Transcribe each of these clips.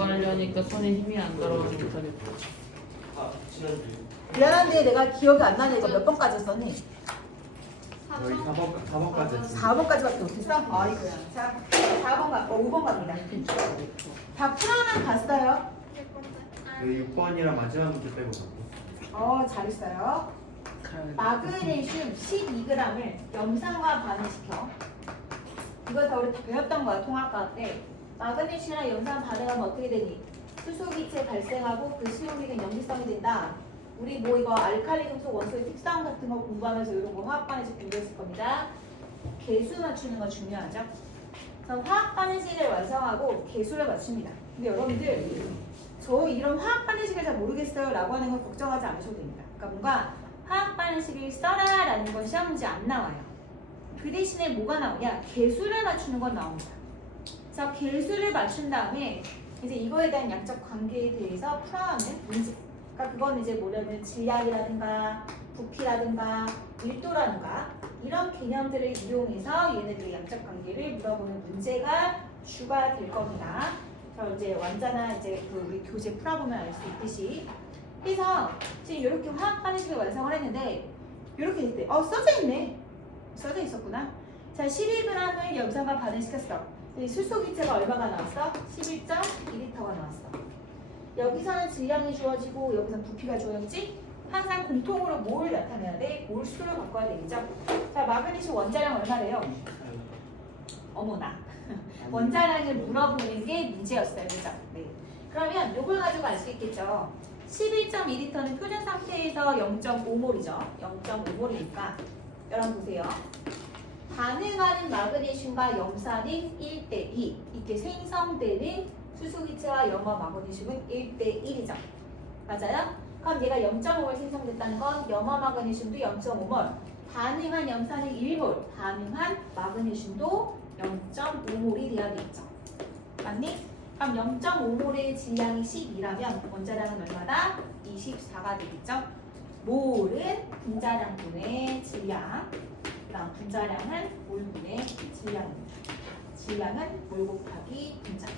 거 하려니까 손에 힘이 안 들어가서 못하겠다. 아, 지난주. 미안한데 내가 기억이 안 나네. 이거 몇 번까지 했었니? 여기 4번까지 했어요. 4번까지밖에 못했어? 아이고야. 자, 4번 가, 5번 갑니다. 다 풀어는 봤어요? 여기 6번이랑 마지막 문제 빼고 갔고. 잘했어요. 마그네슘 12g을 염산과 반응시켜. 이거 다 우리 다 배웠던 거야, 통합과학 때. 마그네슘이랑 염산 반응하면 어떻게 되니? 수소기체 발생하고 그 수용액은 염기성이 된다. 우리 뭐 이거 알칼리 금속 원소의 특성 같은 거 공부하면서 이런 거 화학 반응식 공부했을 겁니다. 개수 맞추는 거 중요하죠. 그래서 화학 반응식을 완성하고 개수를 맞춥니다. 근데 여러분들 저 이런 화학 반응식을 잘 모르겠어요 라고 하는 건 걱정하지 않으셔도 됩니다. 그러니까 뭔가 화학 반응식을 써라 라는 건 시험 문제 안 나와요. 그 대신에 뭐가 나오냐? 개수를 맞추는 건 나옵니다. 그래서 개수를 맞춘 다음에 이제 이거에 대한 양적 관계에 대해서 풀어가는 문제. 그러니까 그건 이제 뭐냐면 질량이라든가 부피라든가 밀도라든가 이런 개념들을 이용해서 얘네들의 양적 관계를 물어보는 문제가 추가될 겁니다. 그래서 이제 완자나 이제 그 우리 교재 풀어보면 알 수 있듯이. 그래서 지금 이렇게 화학 반응식을 완성을 했는데 이렇게 됐대. 써져 있네. 써져 있었구나. 자, 12g을 염산과 반응시켰어. 수소기체가 얼마가 나왔어? 11.2L가 나왔어. 여기서는 질량이 주어지고 여기서는 부피가 주어졌지? 항상 공통으로 뭘 나타내야 돼? 몰수로 바꿔야 되겠죠? 자, 마그네슘 원자량 얼마래요? 어머나. 원자량을 물어보는 게 문제였어요. 그죠? 네. 그러면 이걸 가지고 알 수 있겠죠? 11.2L는 표준 상태에서 0.5몰이죠. 0.5몰이니까 여러분 보세요. 반응하는 마그네슘과 염산은 1대2. 이때 생성되는 수소기체와 염화 마그네슘은 1대1이죠. 맞아요? 그럼 얘가 0.5몰 생성됐다는 건 염화 마그네슘도 0.5몰. 반응한 염산은 1몰. 반응한 마그네슘도 0.5몰이 돼야 되겠죠. 맞니? 그럼 0.5몰의 질량이 12라면 원자량은 얼마다? 24가 되겠죠. 몰은 분자량분의 질량. 그다음 분자량은 몰분의 질량입니다. 질량은 몰 곱하기 분자.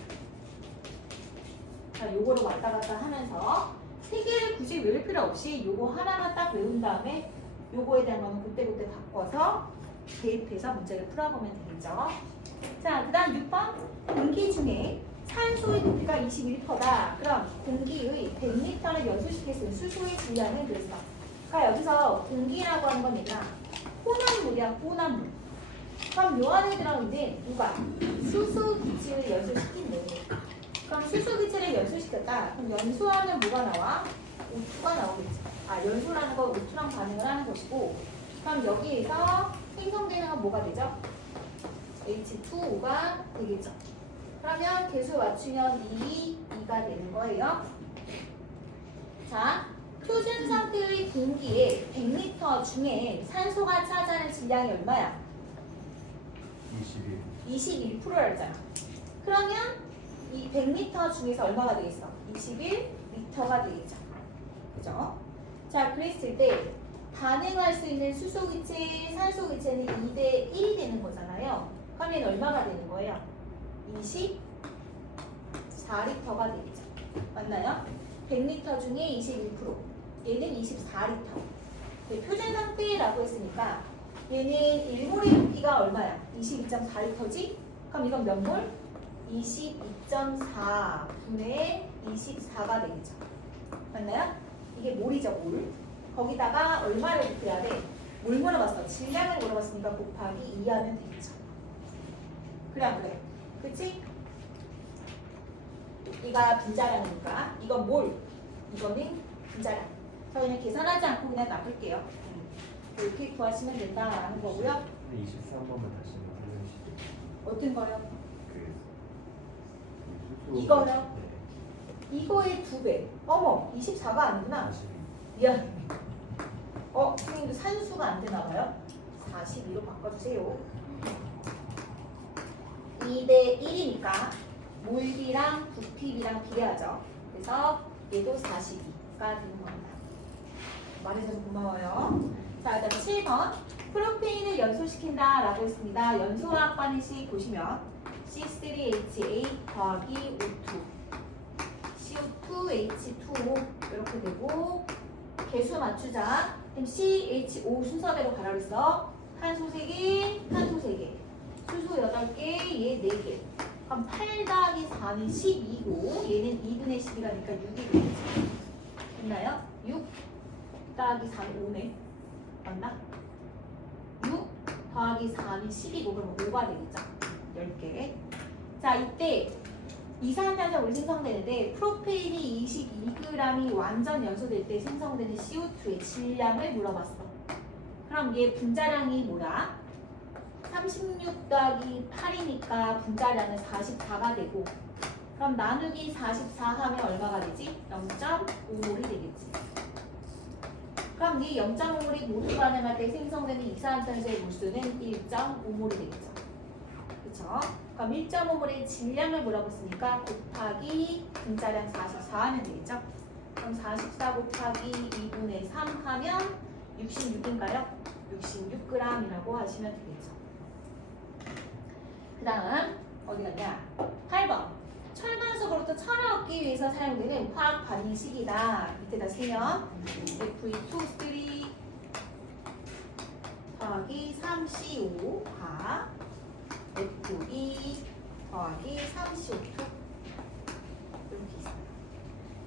자, 요거를 왔다 갔다 하면서 세 개를 굳이 외울 필요 없이 요거 하나만 딱 외운 다음에 요거에 대한 거는 그때그때 바꿔서 대입해서 문제를 풀어보면 되겠죠. 자, 그 다음 6번. 공기 중에 산소의 부피가 21%다. 그럼 공기의 100m를 연소시켰을 때 수소의 질량은 그랬어. 그러니까 여기서 공기라고 하는 건 뭐냐? 혼합물이야, 혼합물. 그럼 요 안에 들어있는 누가? 수소기체를 연소시킨대. 그럼 수소기체를 연소시켰다. 그럼 연소하면 뭐가 나와? O2가 나오겠지. 연소라는 건 O2랑 반응을 하는 것이고, 그럼 여기에서 생성되는 건 뭐가 되죠? H2O가 되겠죠. 그러면 개수 맞추면 2가 되는 거예요. 자, 표준 상태의 공기에 100m 중에 산소가 차지하는 질량이 얼마야? 21%라 했잖아. 그러면 이 100m 중에서 얼마가 되겠어? 21m가 되겠죠. 그죠? 자, 그랬을 때 반응할 수 있는 수소기체, 산소기체는 2대1이 되는 거잖아요. 그럼 얘는 얼마가 되는 거예요? 24L가 되겠죠. 맞나요? 100m 중에 21%. 얘는 24L. 표준 상태라고 했으니까 얘는 1몰의 부피가 얼마야? 22.4L지? 그럼 이건 몇 몰? 22.4분의 24가 되겠죠. 맞나요? 이게 몰이죠, 몰. 거기다가 얼마를 곱해야 돼? 뭘 물어봤어? 질량을 물어봤으니까 곱하기 2 하면 되겠죠. 그래 안 그래? 그치? 이가 분자량이니까 이건 몰, 이거는 분자량. 저희는 계산하지 않고 그냥 놔둘게요. 이렇게 구하시면 된다라는 거고요. 23번만 다시 설명해주시죠. 어떤 거요? 그 이거요? 네. 이거의 2배. 어머, 24가 아니구나. 42. 미안. 선생님도 산수가 안 되나 봐요. 42로 바꿔주세요. 2대1이니까 몰비랑 부피비랑 비례하죠. 그래서 얘도 42가 되는 겁니다. 말해줘서 고마워요. 자, 그 다음 7번. 프로페인을 연소시킨다 라고 했습니다. 연소화학 반응식 보시면 C3H8 더하기 O2 2H2 이렇게 되고 개수 맞추자. 그럼 CH5 순서대로 가라 그랬어. 탄소 3개, 탄소 3개. 수소 8개, 얘 4개. 그럼 8 더하기 4는 12고 얘는 2분의 10이라니까 6이 되겠지. 됐나요? 6 더하기 4는 5네. 맞나? 6 더하기 4는 10이고 그럼 5가 되겠죠. 10개. 자, 이때 이산화탄소물이 생성되는데 프로페인이 22g이 완전 연소될 때 생성되는 CO2의 질량을 물어봤어. 그럼 얘 분자량이 뭐야? 36 더하기 8이니까 분자량은 44가 되고 그럼 나누기 44 하면 얼마가 되지? 0.5몰이 되겠지. 그럼 이 0.5몰이 모두 반응할 때 생성되는 이산화탄소의 몰수는 1.5몰이 되겠죠. 그쵸? 그럼 1.5몰의 질량을 물어봤으니까 곱하기 분자량 44 하면 되겠죠? 그럼 44 곱하기 2분의 3 하면 66인가요? 66g이라고 하시면 되겠죠. 그 다음 어디 갔냐? 8번 철관석으로부터 철을 얻기 위해서 사용되는 화학 반응식이다. 밑에다 쓰면 Fe2O3 더하기 3CO4 Fe 더하기 3CO2 이렇게 있어요.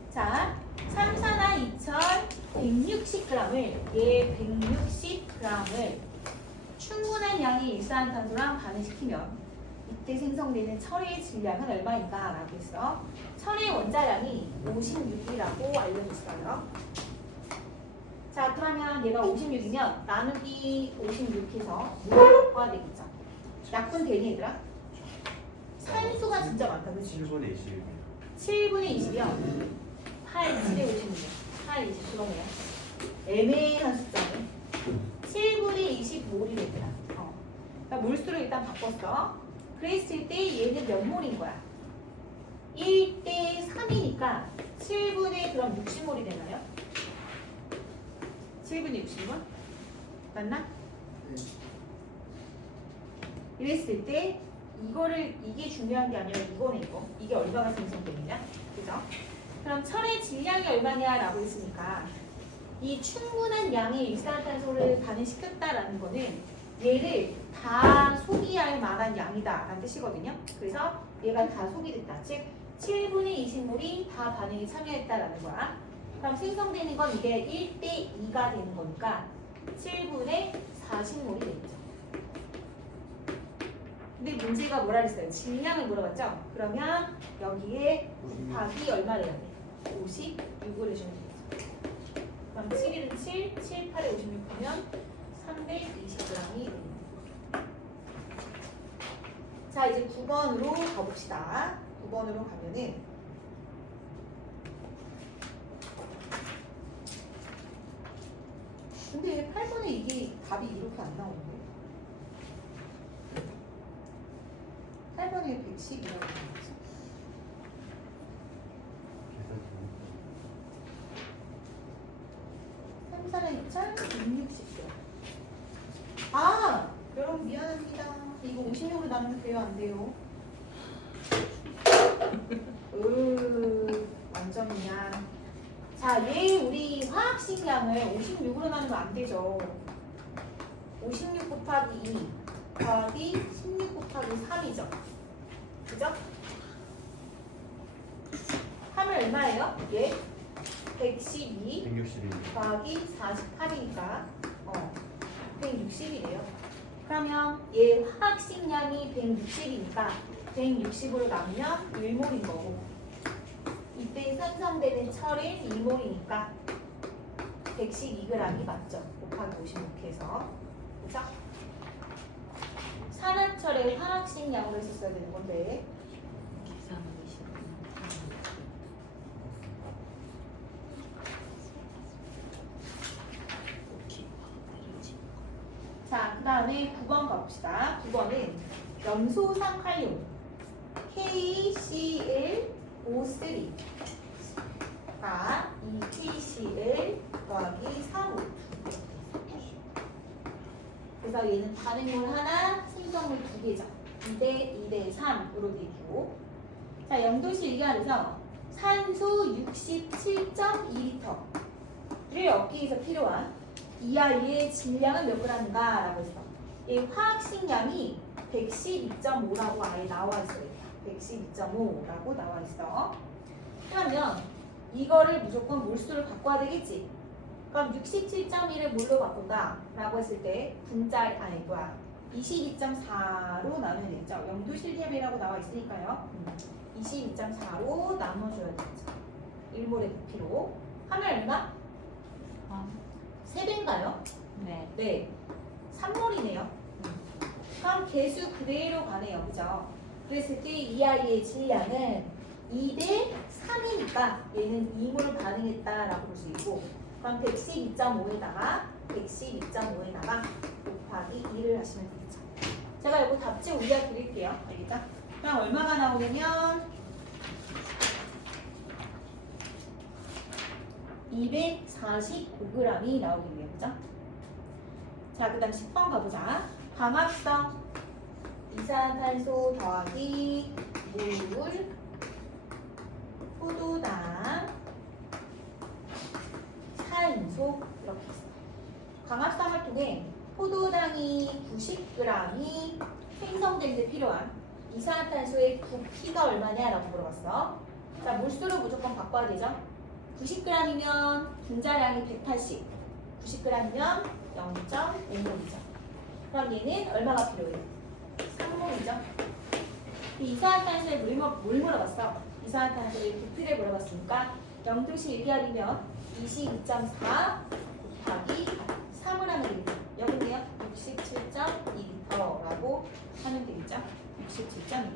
자, 삼산화 2160g을 얘 160g을 충분한 양의 일산화탄소랑 반응시키면 이때 생성되는 철의 질량은 얼마인가 라고 했어. 철의 원자량이 56이라고 알려줬어요. 자, 그러면 얘가 56이면 나누기 56해서 무엇과 되겠죠? 약분 되니 얘들아? 산수가 진짜 많다, 그치? 7분의 20입니다. 7분의 20이요? 8, 7에 56. 8, 20 그러네요. 애매한 숫자네. 7분의 25를 얘들아. 그러니까 몰수로 일단 바꿨어. 그랬을 때 얘는 몇 몰인 거야? 1대 3이니까 7분의 그럼 60몰이 되나요? 7분의 60몰? 맞나? 네. 이랬을 때 이게 중요한 게 아니라 이거네 이거. 이게 얼마가 생성되느냐? 그죠? 그럼 철의 질량이 얼마냐라고 했으니까 이 충분한 양의 일산화탄소를 반응시켰다라는 거는 얘를 다 소비할 만한 양이다 라는 뜻이거든요. 그래서 얘가 다 소비됐다. 즉 7분의 20몰이 다 반응에 참여했다라는 거야. 그럼 생성되는 건 이게 1대 2가 되는 거니까 7분의 40몰이 되겠죠. 근데 문제가 뭐라 그랬어요? 질량을 물어봤죠? 그러면 여기에 곱하기 얼마를 해야 돼? 56을 해주면 되겠죠. 그럼 7일은 7, 7, 8에 56 하면 320g이 됩니다. 자, 이제 9번으로 가봅시다. 9번으로 가면은 근데 8번에 이게 답이 이렇게 안 나오는데 8번에 110이라고 나왔어. 삼산의 2,610개. 아! 여러분 미안합니다. 이거 56으로 나누면 돼요? 안 돼요? 완전 미안. 자, 얘 우리 화학식량을 56으로 나누면 안 되죠. 56 곱하기 2 더하기 16 곱하기 3이죠. 그죠? 하면 얼마예요? 얘 112 160입니다. 더하기 48이니까 160이래요. 그러면 얘 화학식량이 160이니까 160으로 나누면 1몰인 거고 이때 생성되는 철은 2몰이니까 112g이 맞죠? 곱하기 56해서 그죠? 산화철의 화학식량으로 했었어야 되는 건데 계산하기 싫어. 자, 그 다음에 9번 가봅시다. 9번은 염소산 칼륨 KCl O3가 2KCl 더하기 3O2 그래서 얘는 반응물 하나, 생성물 2개죠. 2대 2대 3으로 되고 자, 영도시 일기하면서 산소 67.2L를 얻기 위해서 필요한 이 아이의 질량은 몇 g인가? 라고 했어. 이 화학식량이 112.5라고 아예 나와 있어요. 112.5라고 나와 있어. 그러면 이거를 무조건 몰수를 바꿔야 되겠지. 그럼 67.1을 뭘로 바꾼다? 라고 했을 때 분자, 22.4로 나누면 되겠죠. 영두실륨이라고 나와 있으니까요. 22.4로 나눠줘야 되겠죠. 1몰의 부피로. 하면 얼마? 3배인가요? 네. 네. 3몰이네요. 그럼 개수 그대로 가네요. 그죠? 그랬을 때 이 아이의 질량은 2대 3이니까 얘는 2몰 반응했다라고 볼 수 있고, 그럼 112.5에다가 곱하기 2를 하시면 되겠죠. 제가 이거 답지 올려드릴게요. 알겠죠? 그럼 얼마가 나오냐면 245g이 나오겠네요. 그죠? 자, 그 다음 10번 가보자. 광합성 이산화탄소 더하기 물, 포도당, 산소 이렇게 있어요. 광합성을 통해 포도당이 90g이 생성될 때 필요한 이산화탄소의 부피가 얼마냐라고 물어봤어. 자, 물수로 무조건 바꿔야 되죠. 90g이면 분자량이 180, 90g이면 0.5몰이죠. 그럼 얘는 얼마가 필요해요? 3몰이죠. 이산화탄소의 물 물어봤어. 이산화탄소의 부피를 물어봤으니까 0도씨 1기압이면 22.4 곱하기 3을 하면 되겠죠. 여기는요 67.2L라고 하면 되겠죠. 67.2.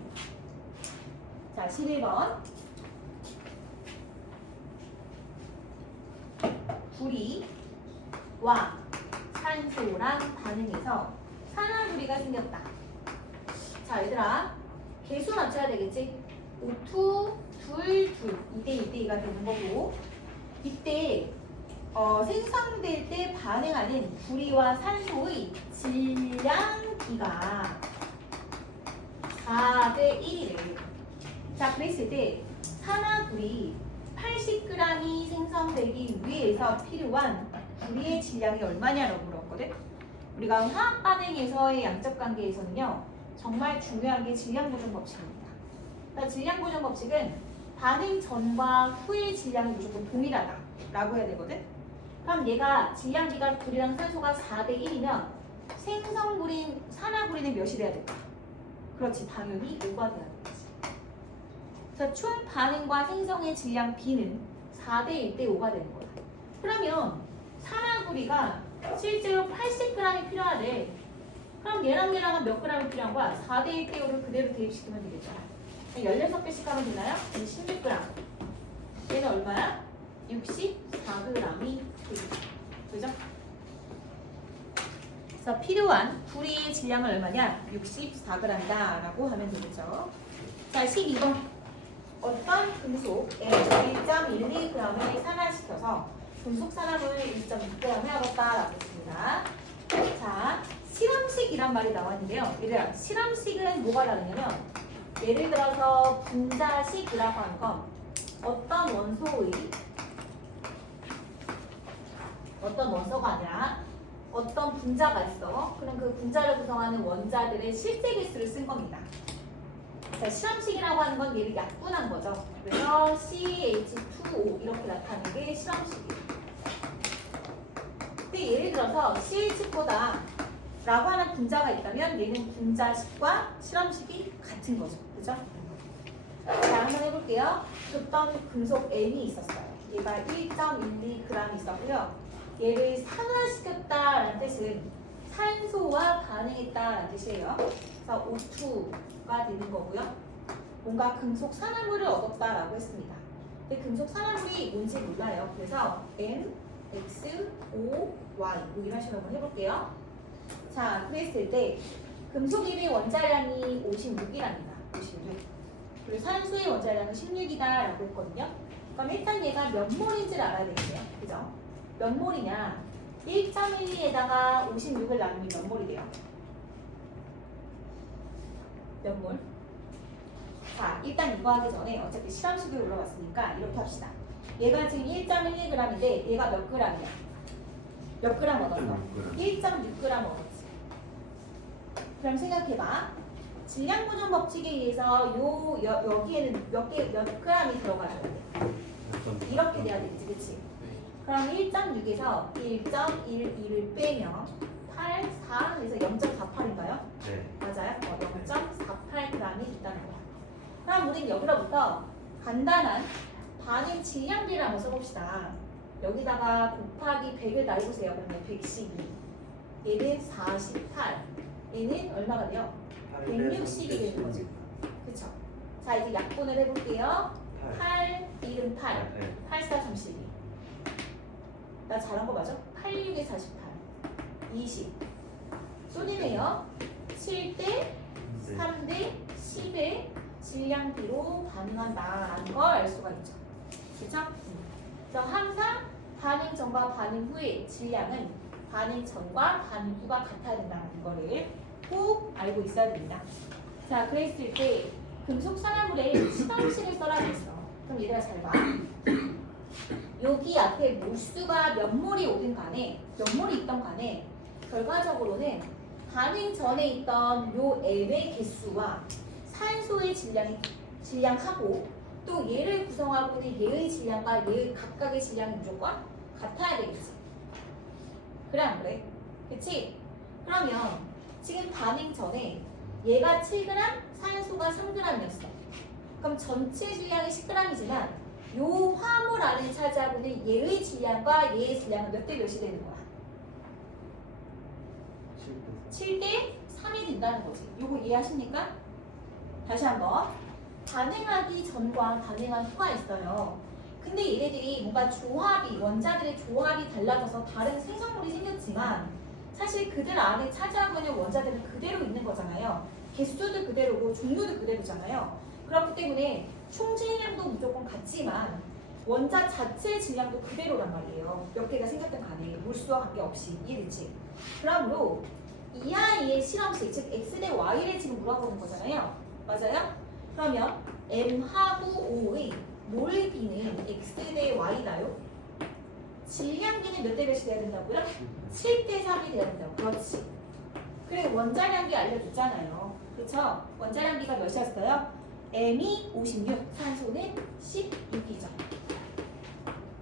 자, 11번. 구리와 산소랑 반응해서 산화구리가 생겼다. 자, 얘들아, 개수 맞춰야 되겠지? O2, 2대2가 되는 거고, 이때 생성될 때 반응하는 구리와 산소의 질량비가 4대 1이래. 자, 그랬을 때 산화구리 80g이 생성되기 위해서 필요한 구리의 질량이 얼마냐라고 물었거든. 우리가 화학 반응에서의 양적 관계에서는요, 정말 중요한 게 질량 보존 법칙입니다. 그러니까 질량 보존 법칙은 반응 전과 후의 질량이 무조건 동일하다라고 해야 되거든. 그럼 얘가 질량비가 구리랑 산소가 4대 1이면 생성물인 산화구리는 몇이 돼야 될까? 그렇지, 당연히 5가 돼야 되겠지. 그래서 총 반응과 생성의 질량 B는 4대 1대 5가 되는 거야. 그러면 산화구리가 실제로 80g이 필요하대. 그럼 얘랑은 몇 g이 필요한 거야? 4대 1대 5를 그대로 대입시키면 되겠죠. 16배씩 하면 되나요? 16g. 얘는 얼마야? 64g이 되겠죠. 그죠? 그래서 필요한 구리의 질량은 얼마냐? 64g이다 라고 하면 되겠죠. 자, 12번. 어떤 금속에 1.12g을 산화시켜서 금속 산화물 1.6g 해야겠다라고 했습니다. 자, 실험식이란 말이 나왔는데요. 얘들아, 실험식은 뭐가 다르냐면, 예를 들어서 분자식이라고 하는 건 어떤 원소가 아니라 어떤 분자가 있어. 그럼 그 분자를 구성하는 원자들의 실제 개수를 쓴 겁니다. 자, 실험식이라고 하는 건 얘를 약분한 거죠. 그래서 CH2O 이렇게 나타나는 게 실험식이에요. 근데 예를 들어서 CH4다 라고 하는 분자가 있다면 얘는 분자식과 실험식이 같은 거죠. 그죠? 자, 한번 해볼게요. 어떤 금속 N이 있었어요. 얘가 1.12g 있었고요. 얘를 산화시켰다라는 뜻은 산소와 반응했다라는 뜻이에요. 그래서 O2가 되는 거고요. 뭔가 금속 산화물을 얻었다라고 했습니다. 근데 금속 산화물이 뭔지 몰라요. 그래서 N, X, O, Y 뭐 이런 식으로 한번 해볼게요. 자, 그랬을 때 금속입의 원자량이 56이랍니다. 56. 그리고 산소의 원자량은 16이다라고 했거든요. 그럼 일단 얘가 몇 몰인지를 알아야 되겠네요. 그죠? 몇 몰이냐? 1.12에다가 56을 나누면 몇 몰이 돼요? 몇 몰? 자, 일단 이거 하기 전에 어차피 실험식으로 올라왔으니까 이렇게 합시다. 얘가 지금 1.12g인데 얘가 몇 g이야? 몇 g 얻었어? 1.6g 얻었지. 그럼 생각해봐. 질량 보존 법칙에 의해서 여기에는 몇 g이 들어가줘야 돼? 이렇게 돼야 되겠지, 그치? 그럼 1.6에서 1.12를 빼면 8, 4, 그래서 0.48인가요? 네. 맞아요? 0.48g이 있다는 거야. 그럼 우린 여기로부터 간단한 반응 질량비를 한번 써봅시다. 여기다가 곱하기 100을 나해보세요. 그러면 112. 얘는 48. 얘는 얼마가 돼요? 160이 되는 거지. 그쵸? 자, 이제 약분을 해볼게요. 8, 1은 8. 8, 4, 32. 나 잘한 거 맞아? 8, 6에 48. 20. 쏘리네요. 7대 3대 10의 질량비로 반응한다라는 걸 알 수가 있죠. 그렇죠? 그래서 항상 반응 전과 반응 후의 질량은 반응 전과 반응 후가 같아야 된다는 거를 꼭 알고 있어야 됩니다. 자, 그랬을 때 금속 산화물의 실험식을 써라 그랬어. 그럼 얘들아 잘 봐. 여기 앞에 몰수가 몇 몰이 오든 간에 몇 몰이 있던 간에 결과적으로는 반응 전에 있던 요 M의 개수와 산소의 질량하고 또 얘를 구성하고 있는 얘의 질량과 얘의 각각의 질량이 무조건 같아야 되겠지. 그래 안 그래? 그치? 그러면 지금 반응 전에 얘가 7g, 산소가 3g이었어. 그럼 전체 질량이 10g이지만 요 화물 안에 차지하고 있는 얘의 질량과 얘의 질량은 몇 대 몇이 되는 거야? 7대 3이 된다는 거지. 요거 이해하십니까? 다시 한번. 반응하기 전과 반응한 후가 있어요. 근데 얘네들이 뭔가 조합이, 원자들의 조합이 달라져서 다른 생성물이 생겼지만 사실 그들 안에 차지하고 있는 원자들은 그대로 있는 거잖아요. 개수도 그대로고 종류도 그대로잖아요. 그렇기 때문에 총 질량도 무조건 같지만 원자 자체의 질량도 그대로란 말이에요. 몇 개가 생겼든 간에 몰수와 관계없이. 이해되지? 그러므로 이 아이의 실험식, 즉 X 대 Y를 지금 물어보는 거잖아요. 맞아요? 그러면 M하고 O의 몰비는 X 대 Y나요? 질량비는 몇 대 몇이 돼야 된다고요? 7대 3이 돼야 된다고. 그렇지. 그리고 원자량비 알려줬잖아요. 그쵸? 원자량비가 몇이었어요? M이 56, 산소는 16이죠.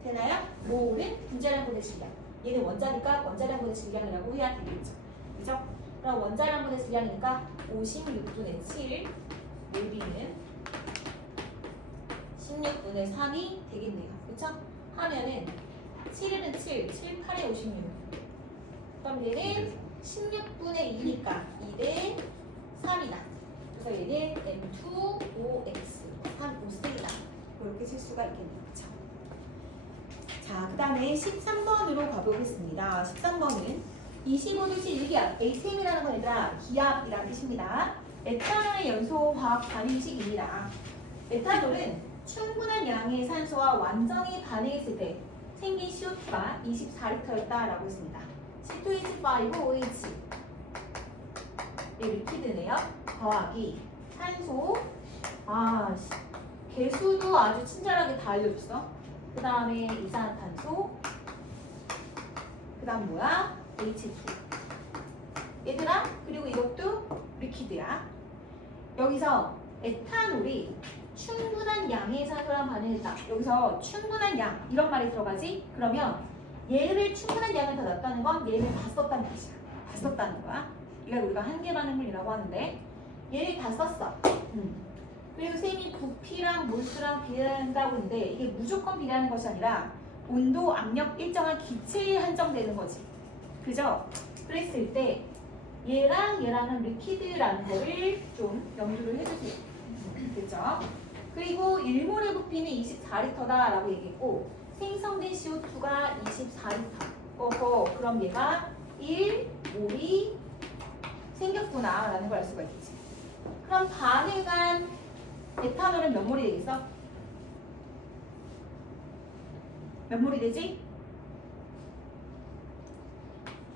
되나요? 몰은 분자량분의 질량. 얘는 원자니까 원자량분의 질량이라고 해야 되겠죠. 그죠? 그럼 원자량분의 질량이니까 56분의 7, 몰비는 16분의 3이 되겠네요. 그쵸? 하면은 7은 7, 7, 8에 56. 그럼 얘는 16분의 2니까 2대 3이다. 그래서 얘는 M2OX, 3OC이다. 이렇게 쓸 수가 있겠네요. 그쵸? 자, 그 다음에 13번으로 가보겠습니다. 13번은 25도씨 일기압, ATM이라는 건 얘들아 기압이라는 뜻입니다. 에탄올의 연소 화학 반응식입니다. 에탄올은 충분한 양의 산소와 완전히 반응했을 때 생긴 CO2가 24리터였다라고 했습니다. C2H5OH 이 리퀴드네요. 더하기 산소, 개수도 아주 친절하게 다 알려줬어. 그 다음에 이산화탄소, 그 다음 뭐야? H2. 얘들아, 그리고 이것도 리퀴드야. 여기서 에탄올이 충분한 양의 산소랑 반응했다. 여기서 충분한 양 이런 말이 들어가지? 그러면 얘를 충분한 양을 더 넣었다는 건 얘를 다 썼다는 뜻이야. 다 썼다는 거야. 이걸 우리가 한계 반응물이라고 하는데 얘를 다 썼어. 그리고 쌤이 부피랑 몰수랑 비례한다고 했는데 이게 무조건 비례하는 것이 아니라 온도, 압력, 일정한 기체에 한정되는 거지. 그죠? 그랬을 때 얘랑 얘랑은 리퀴드라는 거를 좀 염두를 해주세요. 그죠? 그리고 1몰의 부피는 24리터다라고 얘기했고 생성된 CO2가 24리터. 그럼 얘가 1몰이 생겼구나 라는 걸 알 수가 있겠지. 그럼 반응한 에탄올은 몇 몰이 되겠어? 몇 몰이 되지?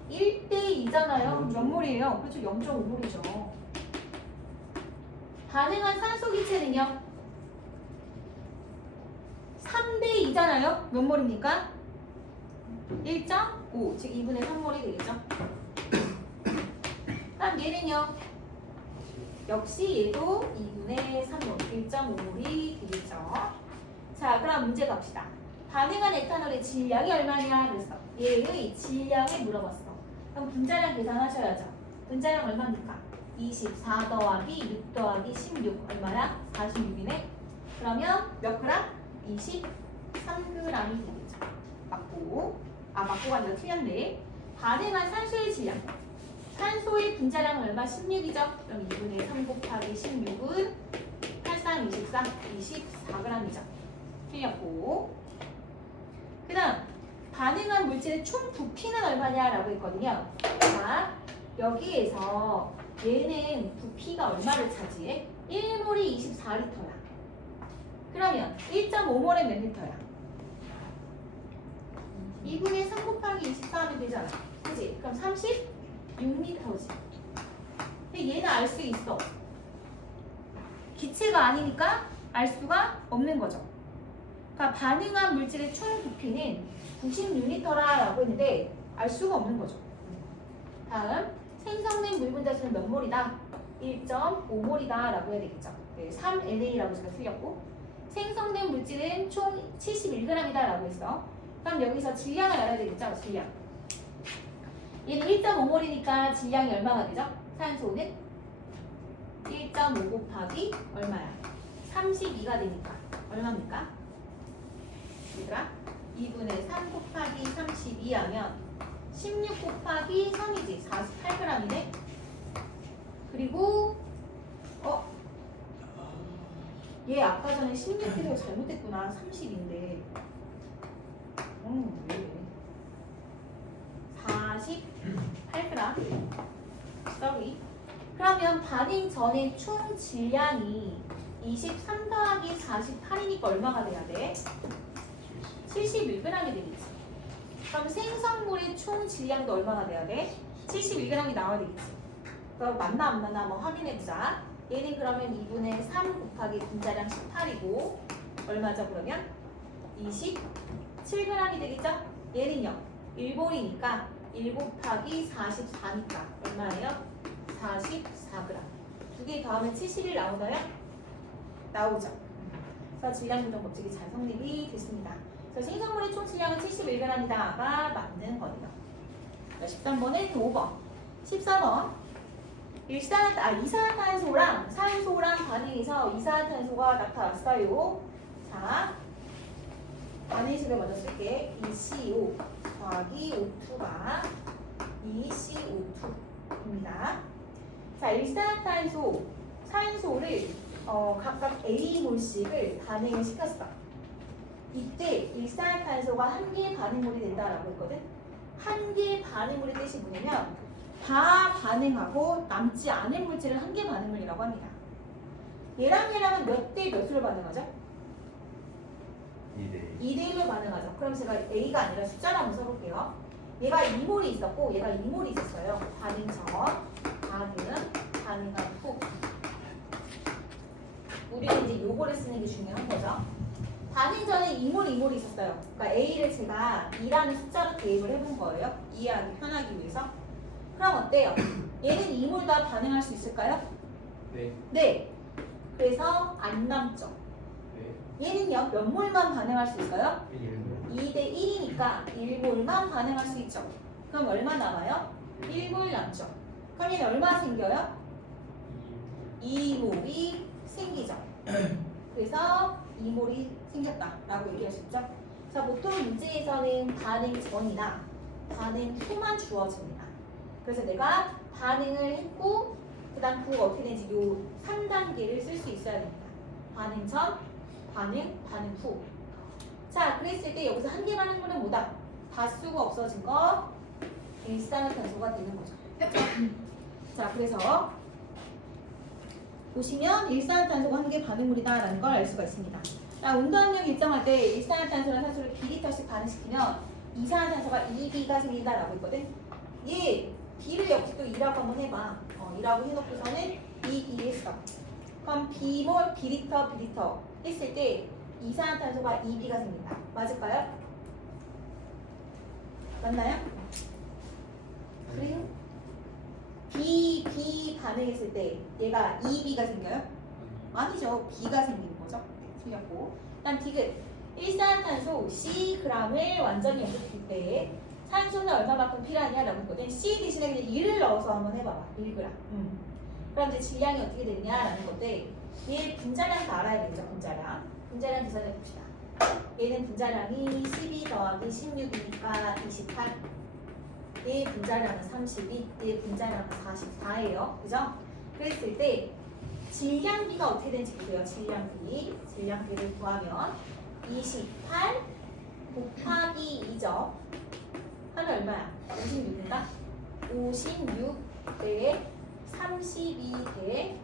1대 2잖아요. 몇 몰이에요? 그렇죠. 0.5몰이죠. 반응한 산소 기체는요? 3대 2잖아요? 몇 몰입니까? 1.5, 즉 2분의 3몰이 되겠죠? 그럼 얘는요? 역시 얘도 2분의 3몰, 1.5몰이 되겠죠? 자, 그럼 문제 갑시다. 반응한 에탄올의 질량이 얼마냐? 그래서 얘의 질량을 물어봤어. 그럼 분자량 계산하셔야죠. 분자량 얼마입니까? 24 더하기 6 더하기 16 얼마야? 46이네. 그러면 몇 그램? 23g이 되겠죠. 맞고 맞고가 아니라 틀렸네. 반응한 산소의 질량. 산소의 분자량은 얼마? 16이죠. 그럼 2분의 3 곱하기 16은 83, 24, 24g이죠. 틀렸고. 그 다음 반응한 물질의 총 부피는 얼마냐라고 했거든요. 자, 여기에서 얘는 부피가 얼마를 차지해? 1몰이 24리터야. 그러면 1.5몰에 몇 리터야? 2분의 3 곱하기 24 하면 되잖아. 그치? 그럼 36리터지. 근데 얘는 알 수 있어. 기체가 아니니까 알 수가 없는 거죠. 그러니까 반응한 물질의 총 부피는 96리터라고 했는데 알 수가 없는 거죠. 다음 생성된 물 분자수는 몇 몰이다? 1.5몰이다 라고 해야 되겠죠. 네, 3NA라고 제가 틀렸고 생성된 물질은 총 71g이다 라고 했어. 그럼 여기서 질량을 알아야 되겠죠. 질량. 얘는 1.5몰이니까 질량이 얼마가 되죠? 산소는 1.5 곱하기 얼마야? 32가 되니까 얼마입니까? 얘들아 2분의 3 곱하기 32 하면 16 곱하기 3이지 48g이네. 그리고 얘 아까 전에 16해서 잘못했구나. 30인데 왜 이래 48g. sorry. 그러면 반응 전의 총 질량이 23 더하기 48이니까 얼마가 돼야 돼? 71g이 되겠지. 그럼 생성물의 총 질량도 얼마가 돼야 돼? 71g이 나와야 되겠지. 그럼 맞나 안 맞나 한번 확인해보자. 얘는 그러면 2분의 3 곱하기 분자량 18이고 얼마죠 그러면? 27g이 되겠죠? 얘는요 1몰이니까 1 곱하기 44니까 얼마예요? 44g. 두 개 더하면 71 나오나요? 나오죠. 그래서 질량 분석 법칙이 잘 성립이 됐습니다. 그래서 생성물의 총 질량은 71g이다가 맞는 거예요. 13번은 5번. 14번. 이산화탄소랑 산소랑 반응해서 이산화탄소가 나타났어요. 자, 반응식을 먼저 쓸게. ECO 더하기 O2가 ECO2입니다. 자, 일산화탄소, 산소를 각각 A몰씩을 반응을 시켰어. 이때 일산화탄소가 한 개의 반응물이 된다라고 했거든. 한 개의 반응물의 뜻이 뭐냐면 다 반응하고 남지 않은 물질을 한 개 반응물이라고 합니다. 얘랑 얘랑은 몇 대 몇으로 반응하죠? 2대 1로 반응하죠. 그럼 제가 A가 아니라 숫자로 한번 써볼게요. 얘가 2몰이 있었고 얘가 2몰이 있었어요. 반응 전, 반응한 후. 우리는 이제 요거를 쓰는 게 중요한 거죠. 반응 전에 2몰이 있었어요. 그러니까 A를 제가 2라는 숫자로 대입을 해본 거예요. 이해하기 편하기 위해서. 그럼 어때요? 얘는 2몰 다 반응할 수 있을까요? 네. 네. 그래서 안 남죠. 네. 얘는요, 몇 몰만 반응할 수 있어요? 1몰. 2대 1이니까 1몰만 반응할 수 있죠. 그럼 얼마 남아요? 1몰 남죠. 그럼 얘는 얼마 생겨요? 2몰이 생기죠. 그래서 2몰이 생겼다라고 얘기할 수 있죠. 자, 보통 문제에서는 반응 전이나 반응 후만 주어집니다. 그래서 내가 반응을 했고 그 다음 그 어떻게 되는지 요 3단계를 쓸 수 있어야 됩니다. 반응 전, 반응 후. 자, 그랬을 때 여기서 한 개 반응물은 뭐다? 다수가 없어진 거 일산화탄소가 되는 거죠. 자, 그래서 보시면 일산화탄소가 한 개 반응물이다라는 걸 알 수가 있습니다. 자, 온도압력 일정할 때 일산화탄소랑 산소를 B리터씩 반응시키면 이산화탄소가 2B가 생긴다라고 했거든. 얘 B를 역시 또 2라고 한번 해봐. 2라고 해놓고서는 2 했어. 그럼 B몰 B리터 했을 때 이산화탄소가 2B가 생긴다. 맞을까요? 맞나요? 그래요? B 반응했을 때 얘가 2B가 생겨요? 아니죠. B가 생기는 거죠. 틀렸고. 그다음 디귿. 일산화탄소 Cg을 완전히 연소시킬 때 산소는 얼마만큼 필요하냐라고 했거든. C 대신에 그냥 1을 넣어서 한번 해봐봐. 1g. 그럼 이제 질량이 어떻게 되느냐라는 건데 얘 분자량 다 알아야 되죠. 분자량. 분자량 계산해 봅시다. 얘는 분자량이 12 더하기 16이니까 28. 얘 분자량은 32. 얘 분자량은 44예요. 그죠? 그랬을 때 질량비가 어떻게 되는지 보세요. 질량비를 구하면 28 곱하기 2죠. 하면 얼마야? 56인가? 56 대 32 대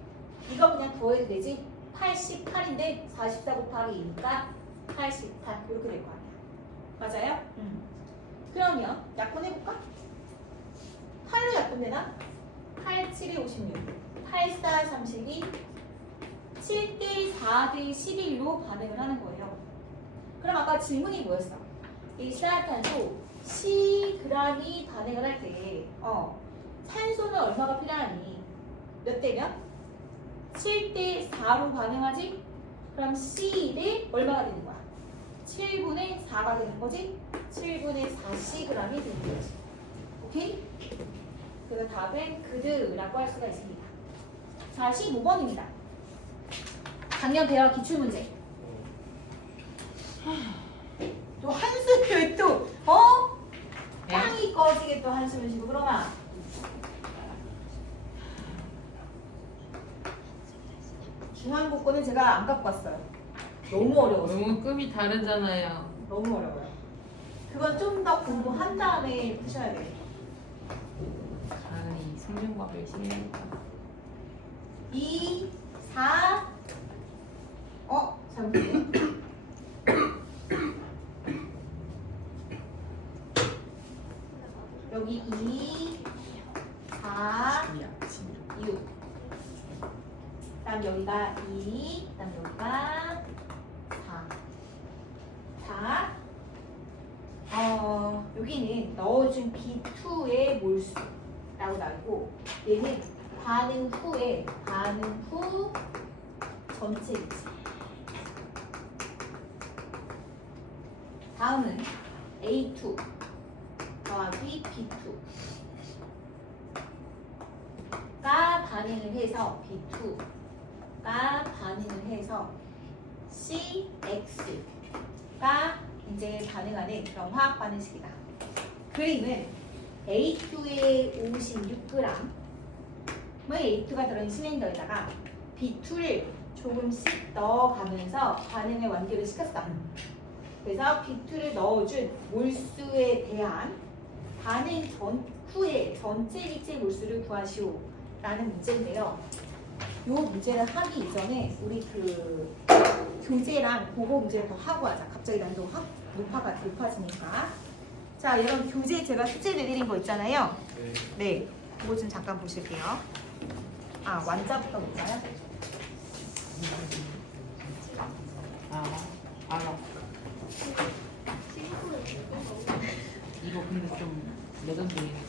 이거 그냥 더해도 되지? 88인데 44 곱하기 2니까 88 이렇게 될 거 아니야. 맞아요? 그러면 약분해볼까? 8로 약분되나? 8, 7이 56 8, 4, 32 7 대 4 대 11로 반응을 하는 거예요. 그럼 아까 질문이 뭐였어? 일산화탄소 Cg이 반응을 할 때 산소는 얼마가 필요하니? 몇 대면? 7 대 4로 반응하지? 그럼 C를 얼마가 되는 거야? 7분의 4가 되는 거지? 7분의 4Cg이 되는 거지. 오케이? 그래서 답은 그드라고 할 수가 있습니다. 자, 15번입니다. 작년 배워 기출문제. 또 한숨을 또 땅이 꺼지게 또 한숨을 쉬고 그러나 중앙국어는 제가 안 갖고 왔어요. 너무 어려워서. 너무 급이 다르잖아요. 너무 어려워요. 그건 좀 더 공부한 다음에 푸셔야 돼요. 가은이 생명과 열심히 해야겠다. 2, 4 잠깐만요. 여기 2, 4, 6 그다음 여기가 2, 그다음 여기가 4 자, 여기는 넣어준 B2의 몰수라고 나오고 얘는 반응 후 전체 위치. 다음은 A2 더하기 B2가 반응을 해서 B2가 반응을 해서 CX가 이제 반응하는 그런 화학 반응식이다. 그림은 A2에 56g의 A2가 들어있는 실린더에다가 B2를 조금씩 넣어가면서 반응을 완료를 시켰어. 그래서 B2를 넣어준 몰수에 대한 반응 전후의 전체 기체 몰수를 구하시오 라는 문제인데요. 이 문제를 하기 이전에 우리 그 교재랑 국어 문제를 더 하고 하자. 갑자기 난이도가 높아지니까. 자, 여러분 교재 제가 숙제 내드린 거 있잖아요. 네, 그거 좀 잠깐 보실게요. 완자부터 볼까요? 알아. 이거 근데 좀 레전드예요.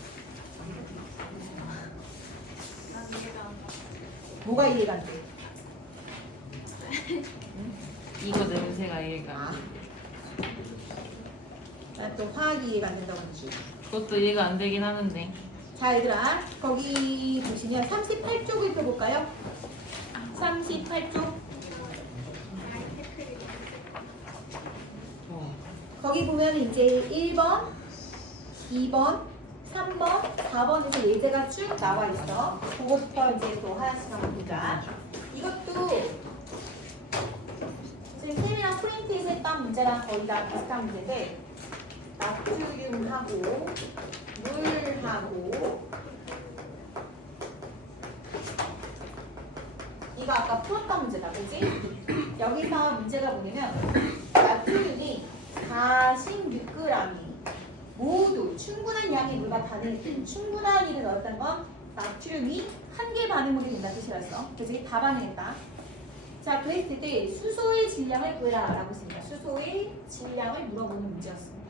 뭐가 이해가 안 돼? 이거 냄새가 이해가 안 돼. 난 또 화학이 이해가 안 된다고 그러지. 그것도 이해가 안 되긴 하는데. 자, 얘들아, 거기 보시면 38쪽을 펴볼까요? 38쪽. 거기 보면 이제 1번, 2번, 3번, 4번에서 예제가 쭉 나와 있어. 그것부터 이제 또 하나씩 한번 보자. 이것도 지금 쌤이랑 프린트에서 했던 문제랑 거의 다 비슷한 문제인데 나트륨하고 물하고 이거 아까 풀었던 문제다, 그치? 여기서 문제가 뭐냐면 나트륨이 46g이 모두 충분한 양의 물과 반응했던 충분한 일을 넣었다는 건 나트륨이 한 개 반응물이 된다 뜻이라서 그치? 다 반응했다. 자, 그랬을 때 수소의 질량을 구해라 라고 했습니다. 수소의 질량을 물어보는 문제였습니다.